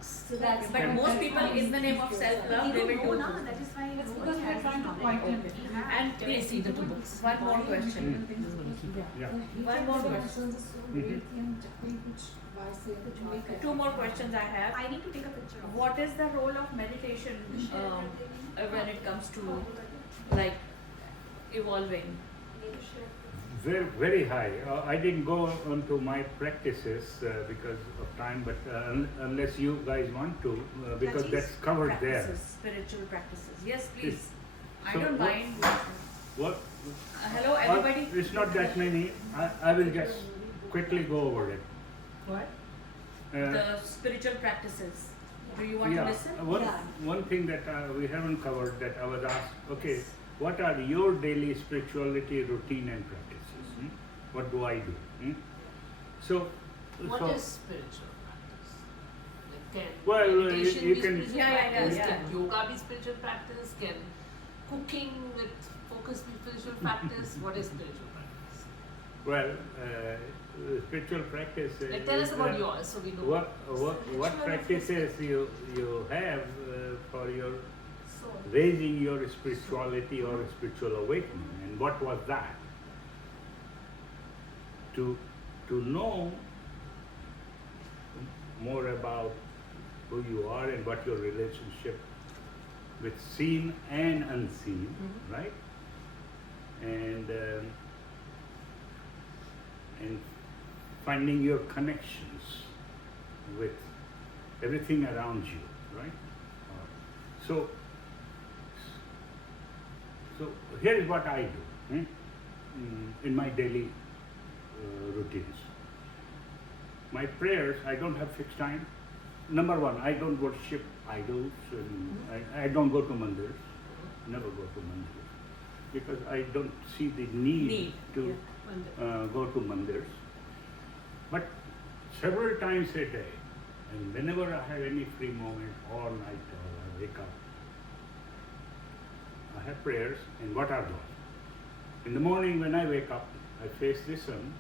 So that's But most people, in the name of self-love, they You will don't do. know, that is why That's no because one we're has trying to knowledge. quieten it. And Can I see the 2 books? one more question. Yeah. One more question. Mhm. 2 more questions I have. I need to take a picture of What is the role of meditation when it comes to like evolving? Very, very high. I didn't go onto my practices because of time, but unless you guys want to, because That is that's covered there. Practices, spiritual practices. Yes, please. I So don't what- mind. What? Hello, everybody. It's not that many. I will just quickly go over it. What? The spiritual practices. Do you want yeah, to listen? one thing that we haven't covered that I was asked, okay, what are your daily spirituality routine and practices? What do I do? So, What so is spiritual practice? Like can Well, meditation you be can- spiritual Yeah, yeah, practice? yeah. Can yoga be spiritual practice? Can cooking with focus be spiritual practice? What is spiritual practice? well, spiritual practice. Like tell us is, about yours so we know. what practices you have for your soul. raising your spirituality or spiritual awakening, and what was that? To know more about who you are and what your relationship with seen and unseen, Mhm. right? And finding your connections with everything around you, right? So here is what I do in my daily routines. My prayers, I don't have fixed time. Number one, I don't worship idols, and I don't go to mandirs. Never go to mandirs because I don't see the need to go to mandirs. But several times a day, and whenever I have any free moment, all night or I wake up, I have prayers. And what are those? In the morning when I wake up, I face the sun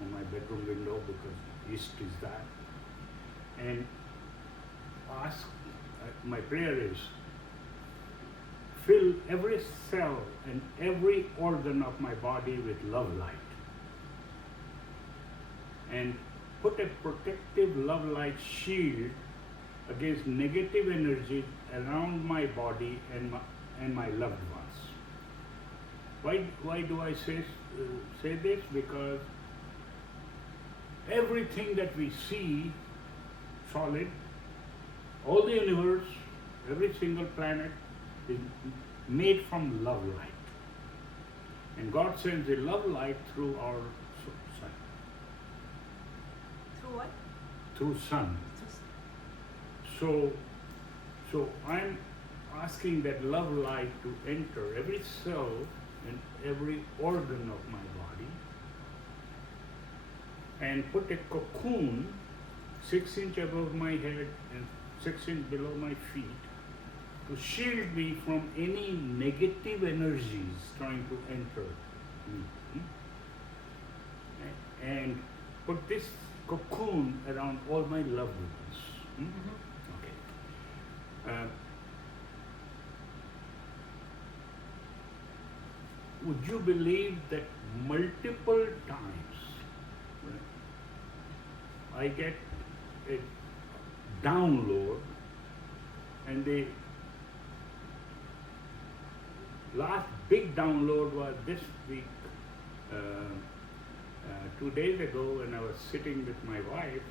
on my bedroom window because east is that, and ask. My prayer is, fill every cell and every organ of my body with love light. and put a protective love light shield against negative energies around my body and my loved ones. Why do I say this? Because everything that we see solid, all the universe, every single planet is made from love light. And God sends the love light through our sun. Through what? Through sun. So I'm asking that love light to enter every cell and every organ of my body and put a cocoon 6 inches above my head and 6 inches below my feet to shield me from any negative energies trying to enter me. And put this cocoon around all my loved ones. Okay. Would you believe that multiple times I get a download, and the last big download was this week, 2 days ago, when I was sitting with my wife.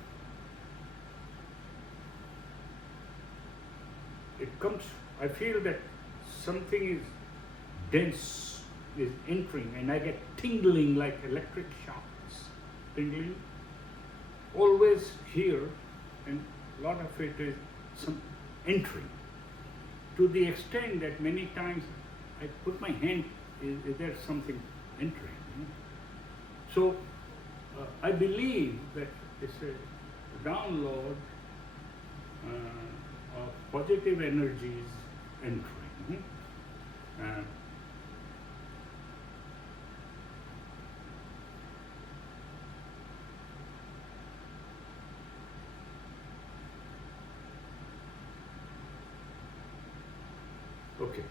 It comes, I feel that something is dense, is entering, and I get tingling like electric shocks, tingling, always here, and a lot of it is some entering, to the extent that many times I put my hand, is there something entering? So I believe that it's a download of positive energies entering. Okay.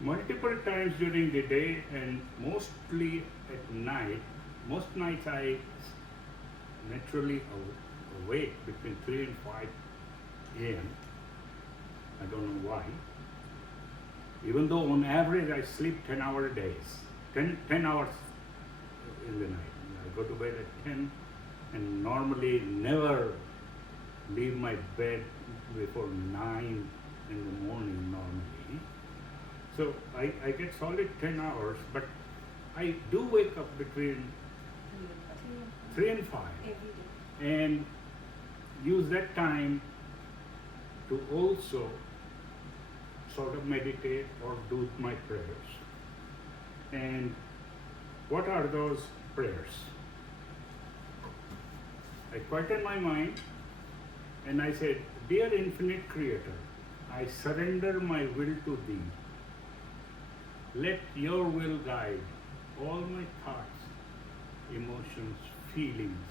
Multiple times during the day and mostly at night. Most nights I naturally awake between 3 and 5 a.m. I don't know why. Even though on average I sleep 10-hour days, 10 hours in the night. I go to bed at 10 and normally never leave my bed before 9 in the morning normally. So I get solid 10 hours, but I do wake up between 3 and 5 Every day. and use that time to also sort of meditate or do my prayers. And what are those prayers? I quieten my mind and I said, Dear Infinite Creator, I surrender my will to Thee. Let Your will guide all my thoughts, emotions, feelings,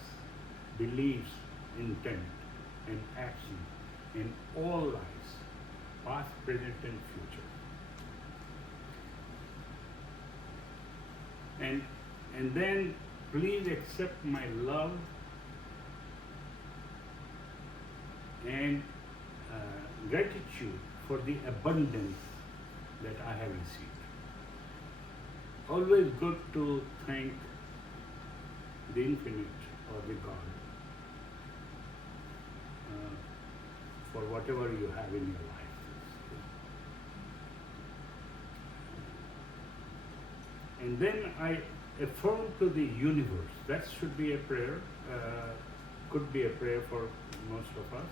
beliefs, intent, and action in all lives, past, present, and future. And then please accept my love and gratitude for the abundance that I have received. Always good to thank the Infinite or the God for whatever you have in your life. And then I affirm to the universe. That should be a prayer, could be a prayer for most of us.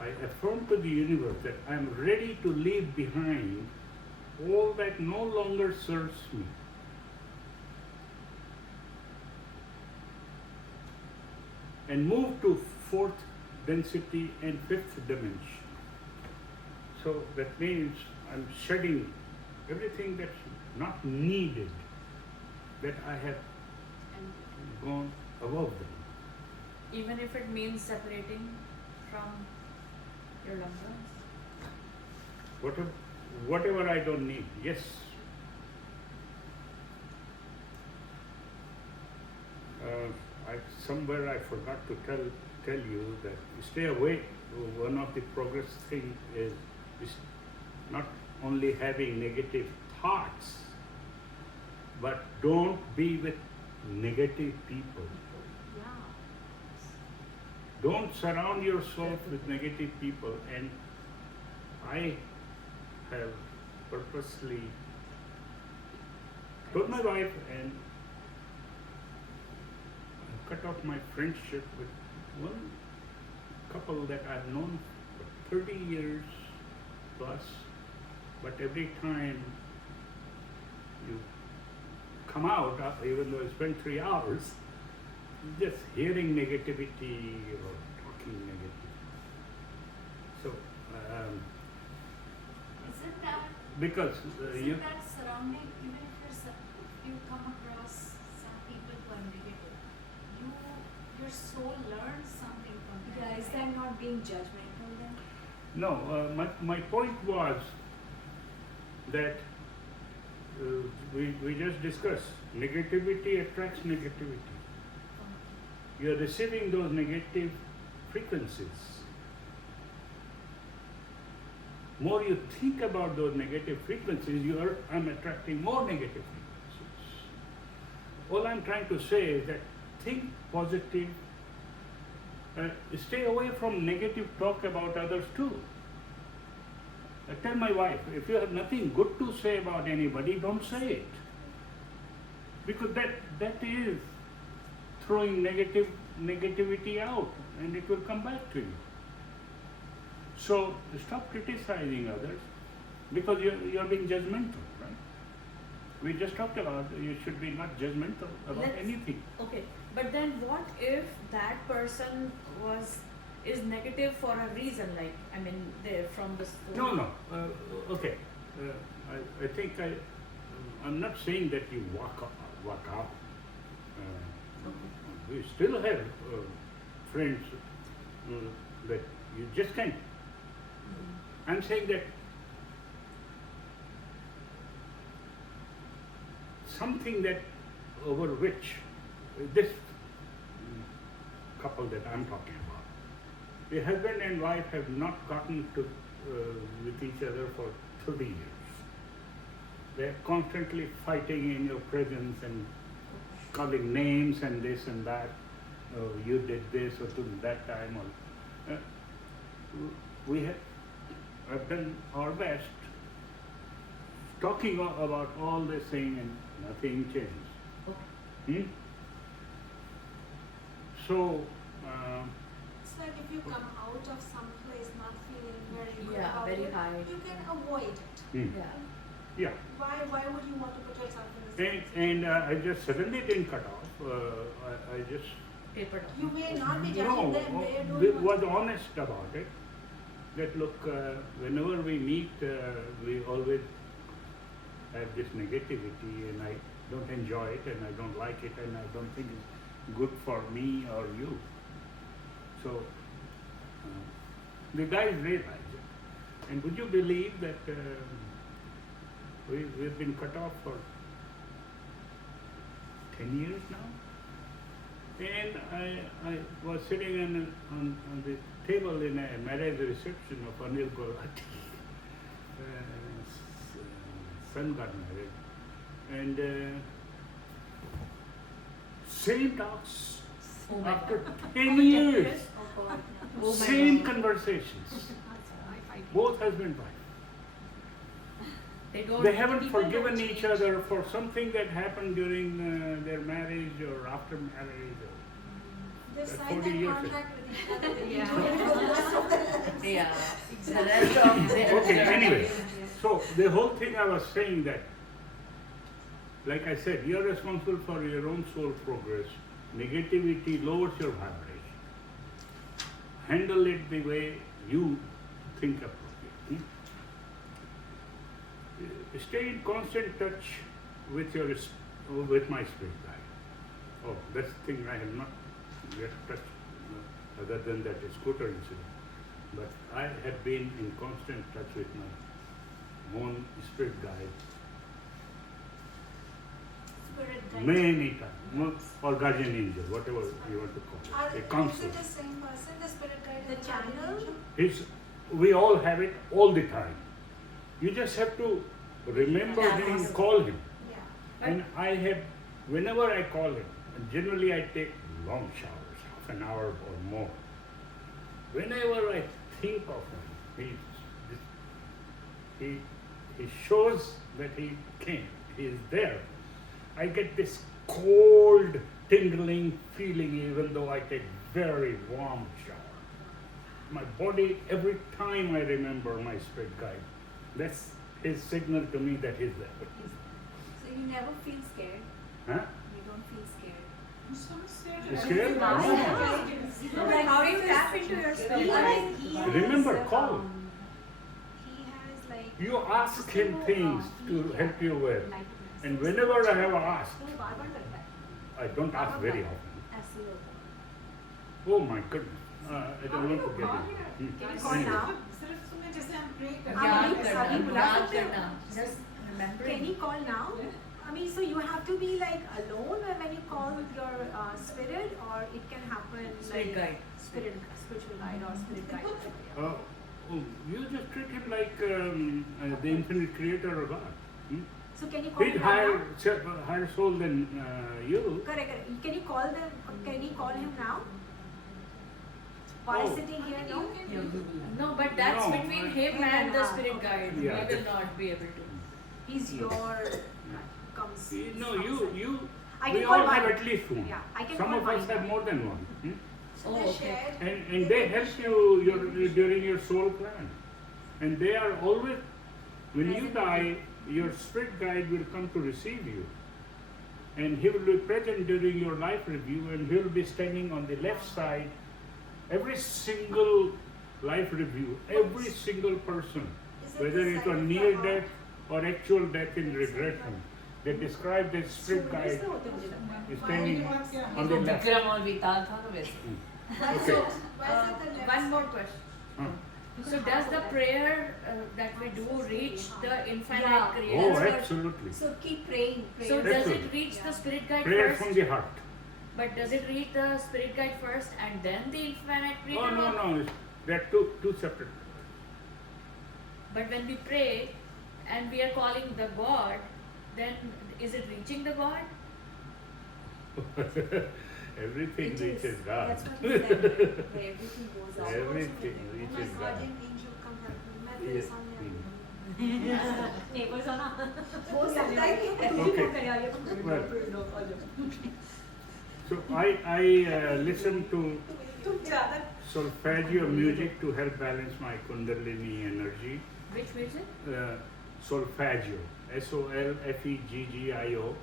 I affirm to the universe that I am ready to leave behind all that no longer serves me. And move to fourth density and fifth dimension. So that means I'm shedding everything that's not needed, that I have gone above them. Even if it means separating from your loved ones? Whatever I don't need, yes. Somewhere I forgot to tell you that stay away. One of the progress thing is not only having negative thoughts, but don't be with negative people. Yeah. Don't surround yourself with negative people. And I have purposely told my wife and cut off my friendship with one couple that I've known for 30 years plus. But every time you come out, even though I spent 3 hours, just hearing negativity or talking negative. So, Isn't that because isn't that surrounding, even if you come across some people who are negative, your soul learns something from them. Yeah, is that not being judgmental then? no, my point was that we just discussed negativity attracts negativity. You are receiving those negative frequencies. More you think about those negative frequencies, I'm attracting more negative frequencies. All I'm trying to say is that think positive, stay away from negative talk about others too. I tell my wife, if you have nothing good to say about anybody, don't say it. Because that is throwing negativity out and it will come back to you. So stop criticizing others because you're being judgmental, right? We just talked about you should be not judgmental about anything. Okay, but then what if that person is negative for a reason? Like, I mean, they're from this. No. Okay. I think I'm not saying that you walk out. We still have friends that you just can't. I'm saying that something that over which this couple that I'm talking about, the husband and wife have not gotten to with each other for 30 years. They're constantly fighting in your presence and calling names and this and that. Oh, you did this or to that time. Or we have done our best talking about all this thing and nothing changed. Okay. So. It's like if you come out of some place not feeling very good Yeah, about very it, high. you can avoid it. Yeah. Yeah. Why would you want to put yourself in this And I just suddenly didn't cut off. I just Tapered off. You may not be no, judging them, they are we doing was honest about it. That look, whenever we meet, we always have this negativity, and I don't enjoy it, and I don't like it, and I don't think it's good for me or you. So the guys realized it. And would you believe that we've been cut off for 10 years now? And I was sitting on the table in a marriage reception of Anil Golati. Son got married. And same talks Oh my after God. 10 years. Oh God, no. Oh my Same God. conversations. Both husband and wife. They They haven't people forgiven don't each change. other for something that happened during their marriage or after marriage. They've That's signed 40 that years contract with each other. They Yeah. do it for the rest of their lives. Yeah. The rest of their Okay, journey. anyway. So the whole thing I was saying that, like I said, you're responsible for your own soul progress. Negativity lowers your vibration. Handle it the way you think appropriately. Stay in constant touch with with my spirit guide. Oh, that's the thing I have not yet touched, other than that scooter incident. but I have been in constant touch with my own spirit guide Spirit guide. many times, or guardian angel, whatever you want to call Are, it, a is counsel. it the same person, the spirit guide The and guardian channel? angel? It's, we all have it all the time. You just have to remember him and call him. Yeah. And I have, whenever I call him, and generally I take long showers, half an hour or more. Whenever I think of him, he shows that he came, he is there. I get this cold, tingling feeling even though I take very warm shower. My body, every time I remember my spirit guide, that's his signal to me that he's there. So you never feel scared. Huh? You don't feel scared. You sound scared. You scared? No, like how do you tap into your spirit guide? He has, Remember, call. He has like. You ask him things to help you with. And whenever I have asked, I don't ask very often. Oh my goodness. I don't want to get it. Can you call now? सिर्फ तुम्हें जैसे हम pray करते याद हैं, करना, अभी बुला याद सकते हो? करना, just remembering. Can he call now? I mean, so you have to be like alone when you call your spirit, or it can happen Spirit like guide. spiritual guide or spirit guide. Oh, you just treat him like the infinite creator or God. So can you call He's him higher soul than you. Correct, correct. Can you call them? Can you call him now? While Oh. sitting here, no? No, but that's No, between I- him and the spirit guide. Yeah, We will that's- not be able to. He's your comes. No, you. I We can all call have mine. at least one. Yeah, I can Some call of us mine have now. more than one. Oh, okay. And they help you during your soul plan. And they are always, when you die, your spirit guide will come to receive you. And he will be present during your life review, and he will be standing on the left side. Every single life review, every single person, Is it whether the it's side a of near the heart? death or actual death in regression, they describe the spirit guide is standing on the left. Vikram और विताल था ना वैसे. So, Why is it the left one side? more question. Huh. So does the prayer that we do reach the infinite Yeah. Oh, creator? absolutely. So keep praying. Pray. So does Absolutely. it reach the spirit guide Prayer from first? the heart. But does it reach the spirit guide first and then the infinite Oh, creator? no. They're two separate. But when we pray and we are calling the God, then is it reaching the God? Everything It reaches is. God. That's what he said. Right? Where everything goes out. Everything Oh my reaches God. guardian angel come help me. मैं तेरे Yes. सामने आ गई हूँ. Neighbors are not. हो सकता है कि Okay. तुम फोन करे आइए. Well. So I listen to तुम ज़्यादा solfeggio music to help balance my kundalini energy. Which music? Solfeggio, SOLFEGGIO.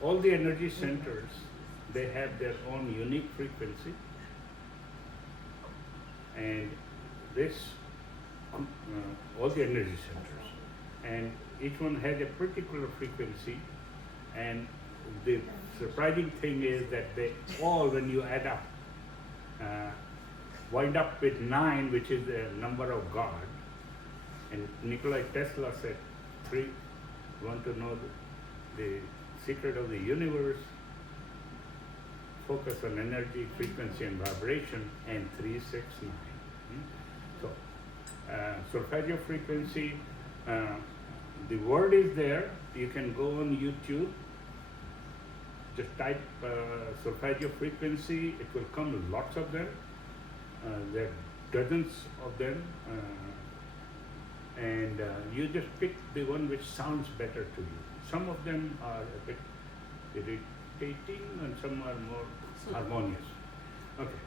All the energy centers, they have their own unique frequency, and all the energy centers, and each one has a particular frequency, and the surprising thing is that they all, when you add up, wind up with 9, which is the number of God. And Nikola Tesla said, 3, want to know the secret of the universe, focus on energy, frequency and vibration, and 369. So, solfeggio frequency, the word is there. You can go on YouTube, just type solfeggio frequency, it will come, lots of them. There are dozens of them. And you just pick the one which sounds better to you. Some of them are a bit irritating and some are more harmonious. Okay.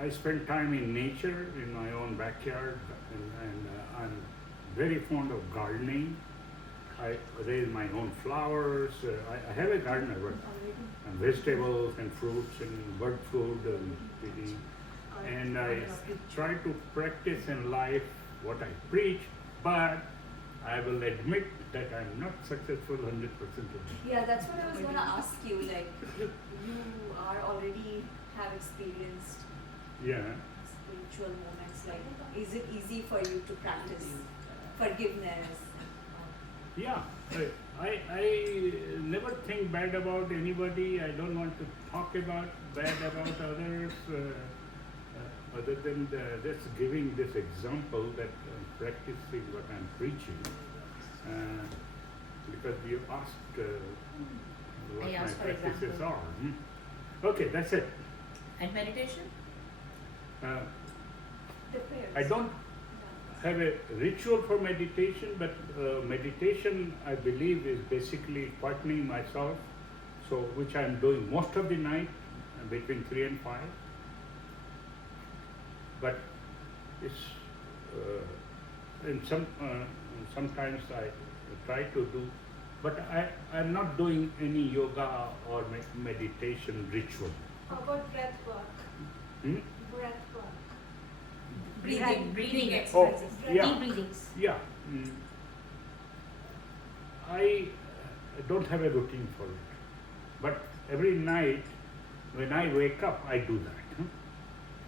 I spend time in nature, in my own backyard, and I'm very fond of gardening. I raise my own flowers. I have a garden, and vegetables and fruits and bird food and I try to practice in life what I preach, but I will admit that I'm not successful 100% of the time. Yeah, that's what I was gonna ask you. Like, you are already have experienced Yeah. spiritual moments. Like, is it easy for you to practice forgiveness? Yeah, I never think bad about anybody. I don't want to talk bad about others, other than just giving this example that practicing what I'm preaching. Because you asked what I my asked for practices example. are. Okay, that's it. And meditation? The prayers. I don't have a ritual for meditation, but meditation, I believe, is basically quietening myself, so which I'm doing most of the night between 3 and 5. But it's and sometimes I try to do, but I'm not doing any yoga or meditation ritual. How about breath work? Hmm? Breath work. Breathing Oh, exercises. yeah. Deep breathings. Yeah. I don't have a routine for it. But every night when I wake up, I do that.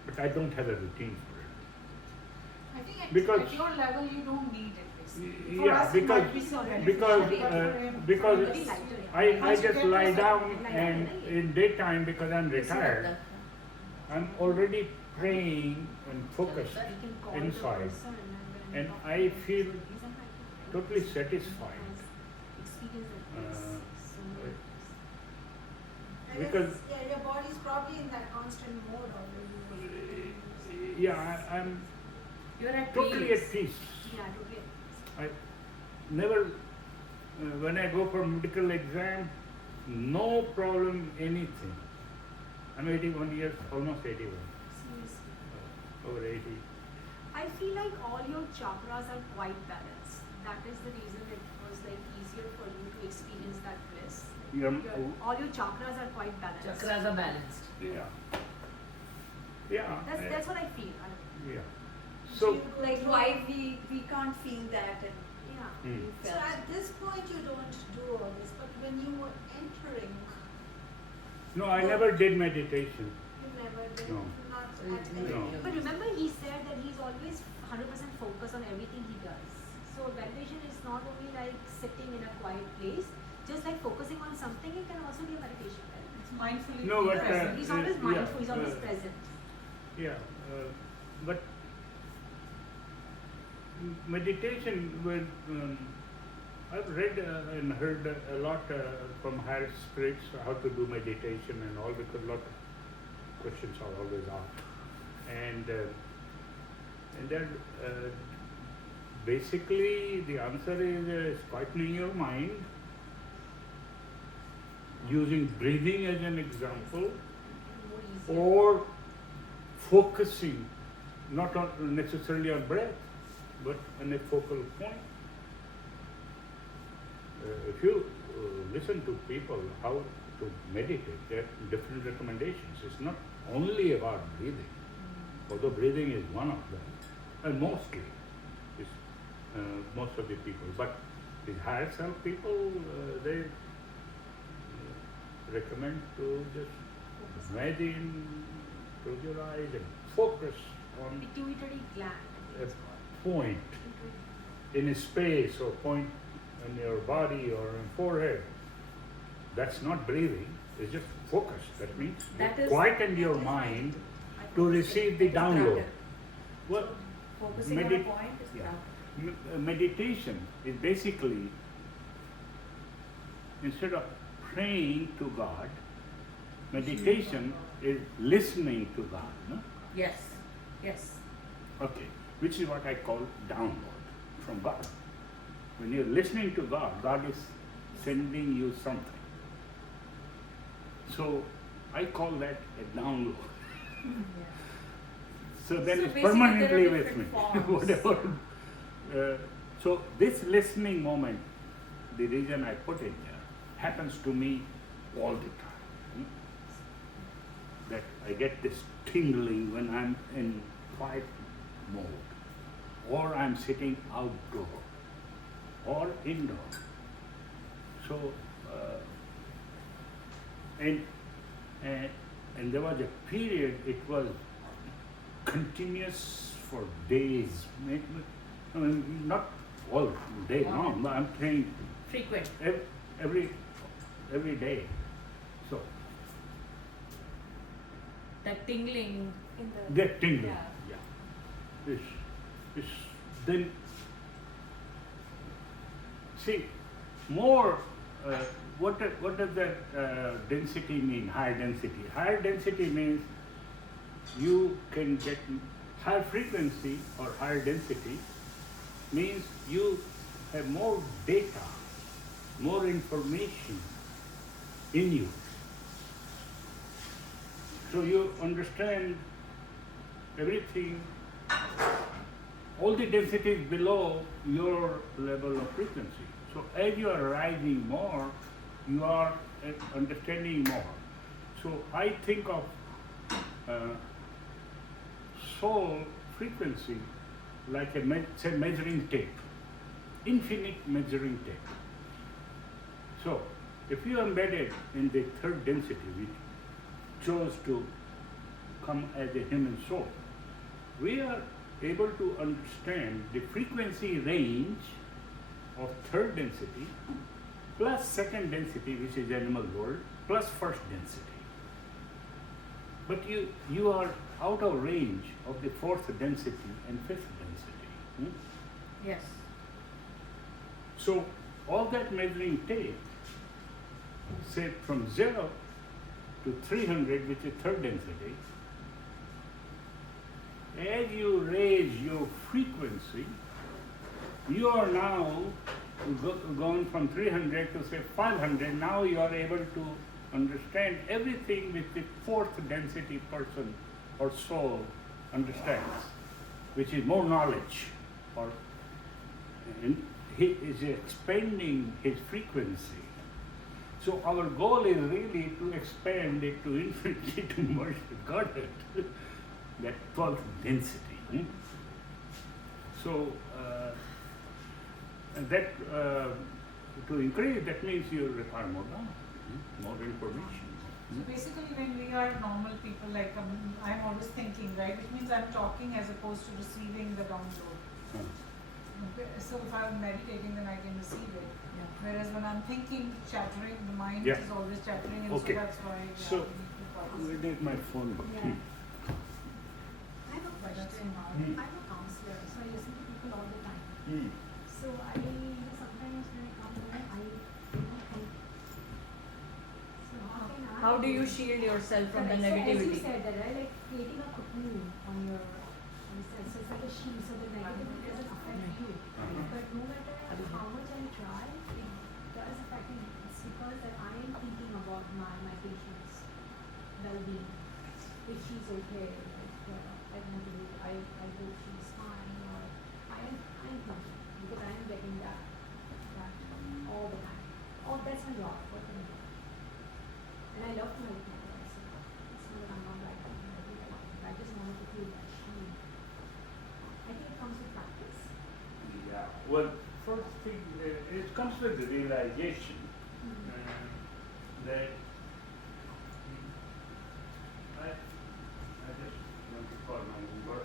But I don't have a routine for it. I think Because- at your level you don't need it basically. For Yeah, us, it because might be so because beneficial, but for him, because it's very lighter. I Once you just get lie to a down certain and in daytime, because I'm retired, I'm already praying and focused inside, and I feel totally satisfied. And Because- it's, yeah, your body's probably in that constant mode already. Yeah, I'm You're at totally peace. at peace. Yeah, totally. I never, when I go for medical exam, no problem, anything. I'm 81 years, almost 81, over 80. I feel like all your chakras are quite balanced. That is the reason it was like easier for you to experience that bliss. All your chakras are quite balanced. Chakras are balanced. Yeah. Yeah. That's what I feel. Yeah. So, Like, why we can't feel that and Yeah. you So felt. at this point you don't do all this, but when you were entering, no, I never did meditation. you never did. No. Not at any. No. But remember, he said that he's always 100% focused on everything he does. So meditation is not only like sitting in a quiet place, just like focusing on something. It can also be a meditation. Right? It's mindfully No, but, present. He's always yeah, mindful. He's always present. Yeah, but meditation, when I've read and heard a lot from higher spirits how to do meditation and all, because a lot of questions are always asked, and then basically the answer is quietening your mind, using breathing as an example, More easier. or focusing not on necessarily on breath, but on a focal point. If you listen to people how to meditate, there are different recommendations. It's not only about breathing, although breathing is one of them, and mostly is most of the people. But the higher self people, they recommend to just imagine, close your eyes and focus on Pituitary gland. I think a it's called. point in a space, or point in your body or in forehead. That's not breathing, it's just focus. That means That you is- quieten your mind to receive the download. Well, Focusing on a Medi- point is yeah. practice. Meditation is basically, instead of praying to God, meditation is listening to God. No? Yes. Yes. Okay, which is what I call download from God. When you're listening to God, God is sending you something. So I call that a download. So then So it's basically permanently there are with me. different forms. Whatever. So this listening moment, the reason I put it there, happens to me all the time. That I get this tingling when I'm in quiet mode, or I'm sitting outdoor. or indoor. So, and, and there was a period, it was continuous for days. I mean, not all day long, but I'm saying Frequent. every day. So, That tingling. In the that tingling, Yeah. yeah. Is then, see, more, what does that density mean, higher density? Higher density means you can get higher frequency or higher density means you have more data, more information in you. So you understand everything, all the densities below your level of frequency. So as you are rising more, you are understanding more. So I think of soul frequency like a say measuring tape, infinite measuring tape. So if you are embedded in the third density, which chose to come as a human soul, we are able to understand the frequency range of third density plus second density, which is animal world, plus first density. But you are out of range of the fourth density and fifth density. Yes. So all that measuring tape, say from 0 to 300, which is third density, as you raise your frequency, you are now gone from 300 to say 500. Now you are able to understand everything which the fourth density person or soul understands, which is more knowledge, or he is expanding his frequency. So our goal is really to expand it to infinity, to merge with Godhead, that 12th density. So that to increase, that means you require more knowledge, more information. So basically, when we are normal people, like I'm always thinking, right? Which means I'm talking as opposed to receiving the download. So if I'm meditating, then I can receive it. Yeah. Whereas when I'm thinking, chattering, the mind Yeah. is always chattering, and Okay. so that's why. So, we need to participate. where did my phone go? Yeah. I have a question. Hmm. I'm a counselor, so I listen to people all the time. Hmm. So I, sometimes when I come home, I think. So How do you shield yourself from the Correct. So as you negativity? said that, right, like creating a cocoon on your self, so it's like a shield, so the negativity doesn't affect you. But no matter how much I try, it does affect me. It's because that I am thinking about my patient's well-being. If she's okay, like, I hope she's fine, or I'm thinking, because I am getting that all the time. Oh, that's my job. What can I do? And I love to help people. So it's not that I'm not like I just wanted to feel that shield. I think it comes with practice. Yeah. Well, first thing, it comes with the realization that I just want to call my Uber.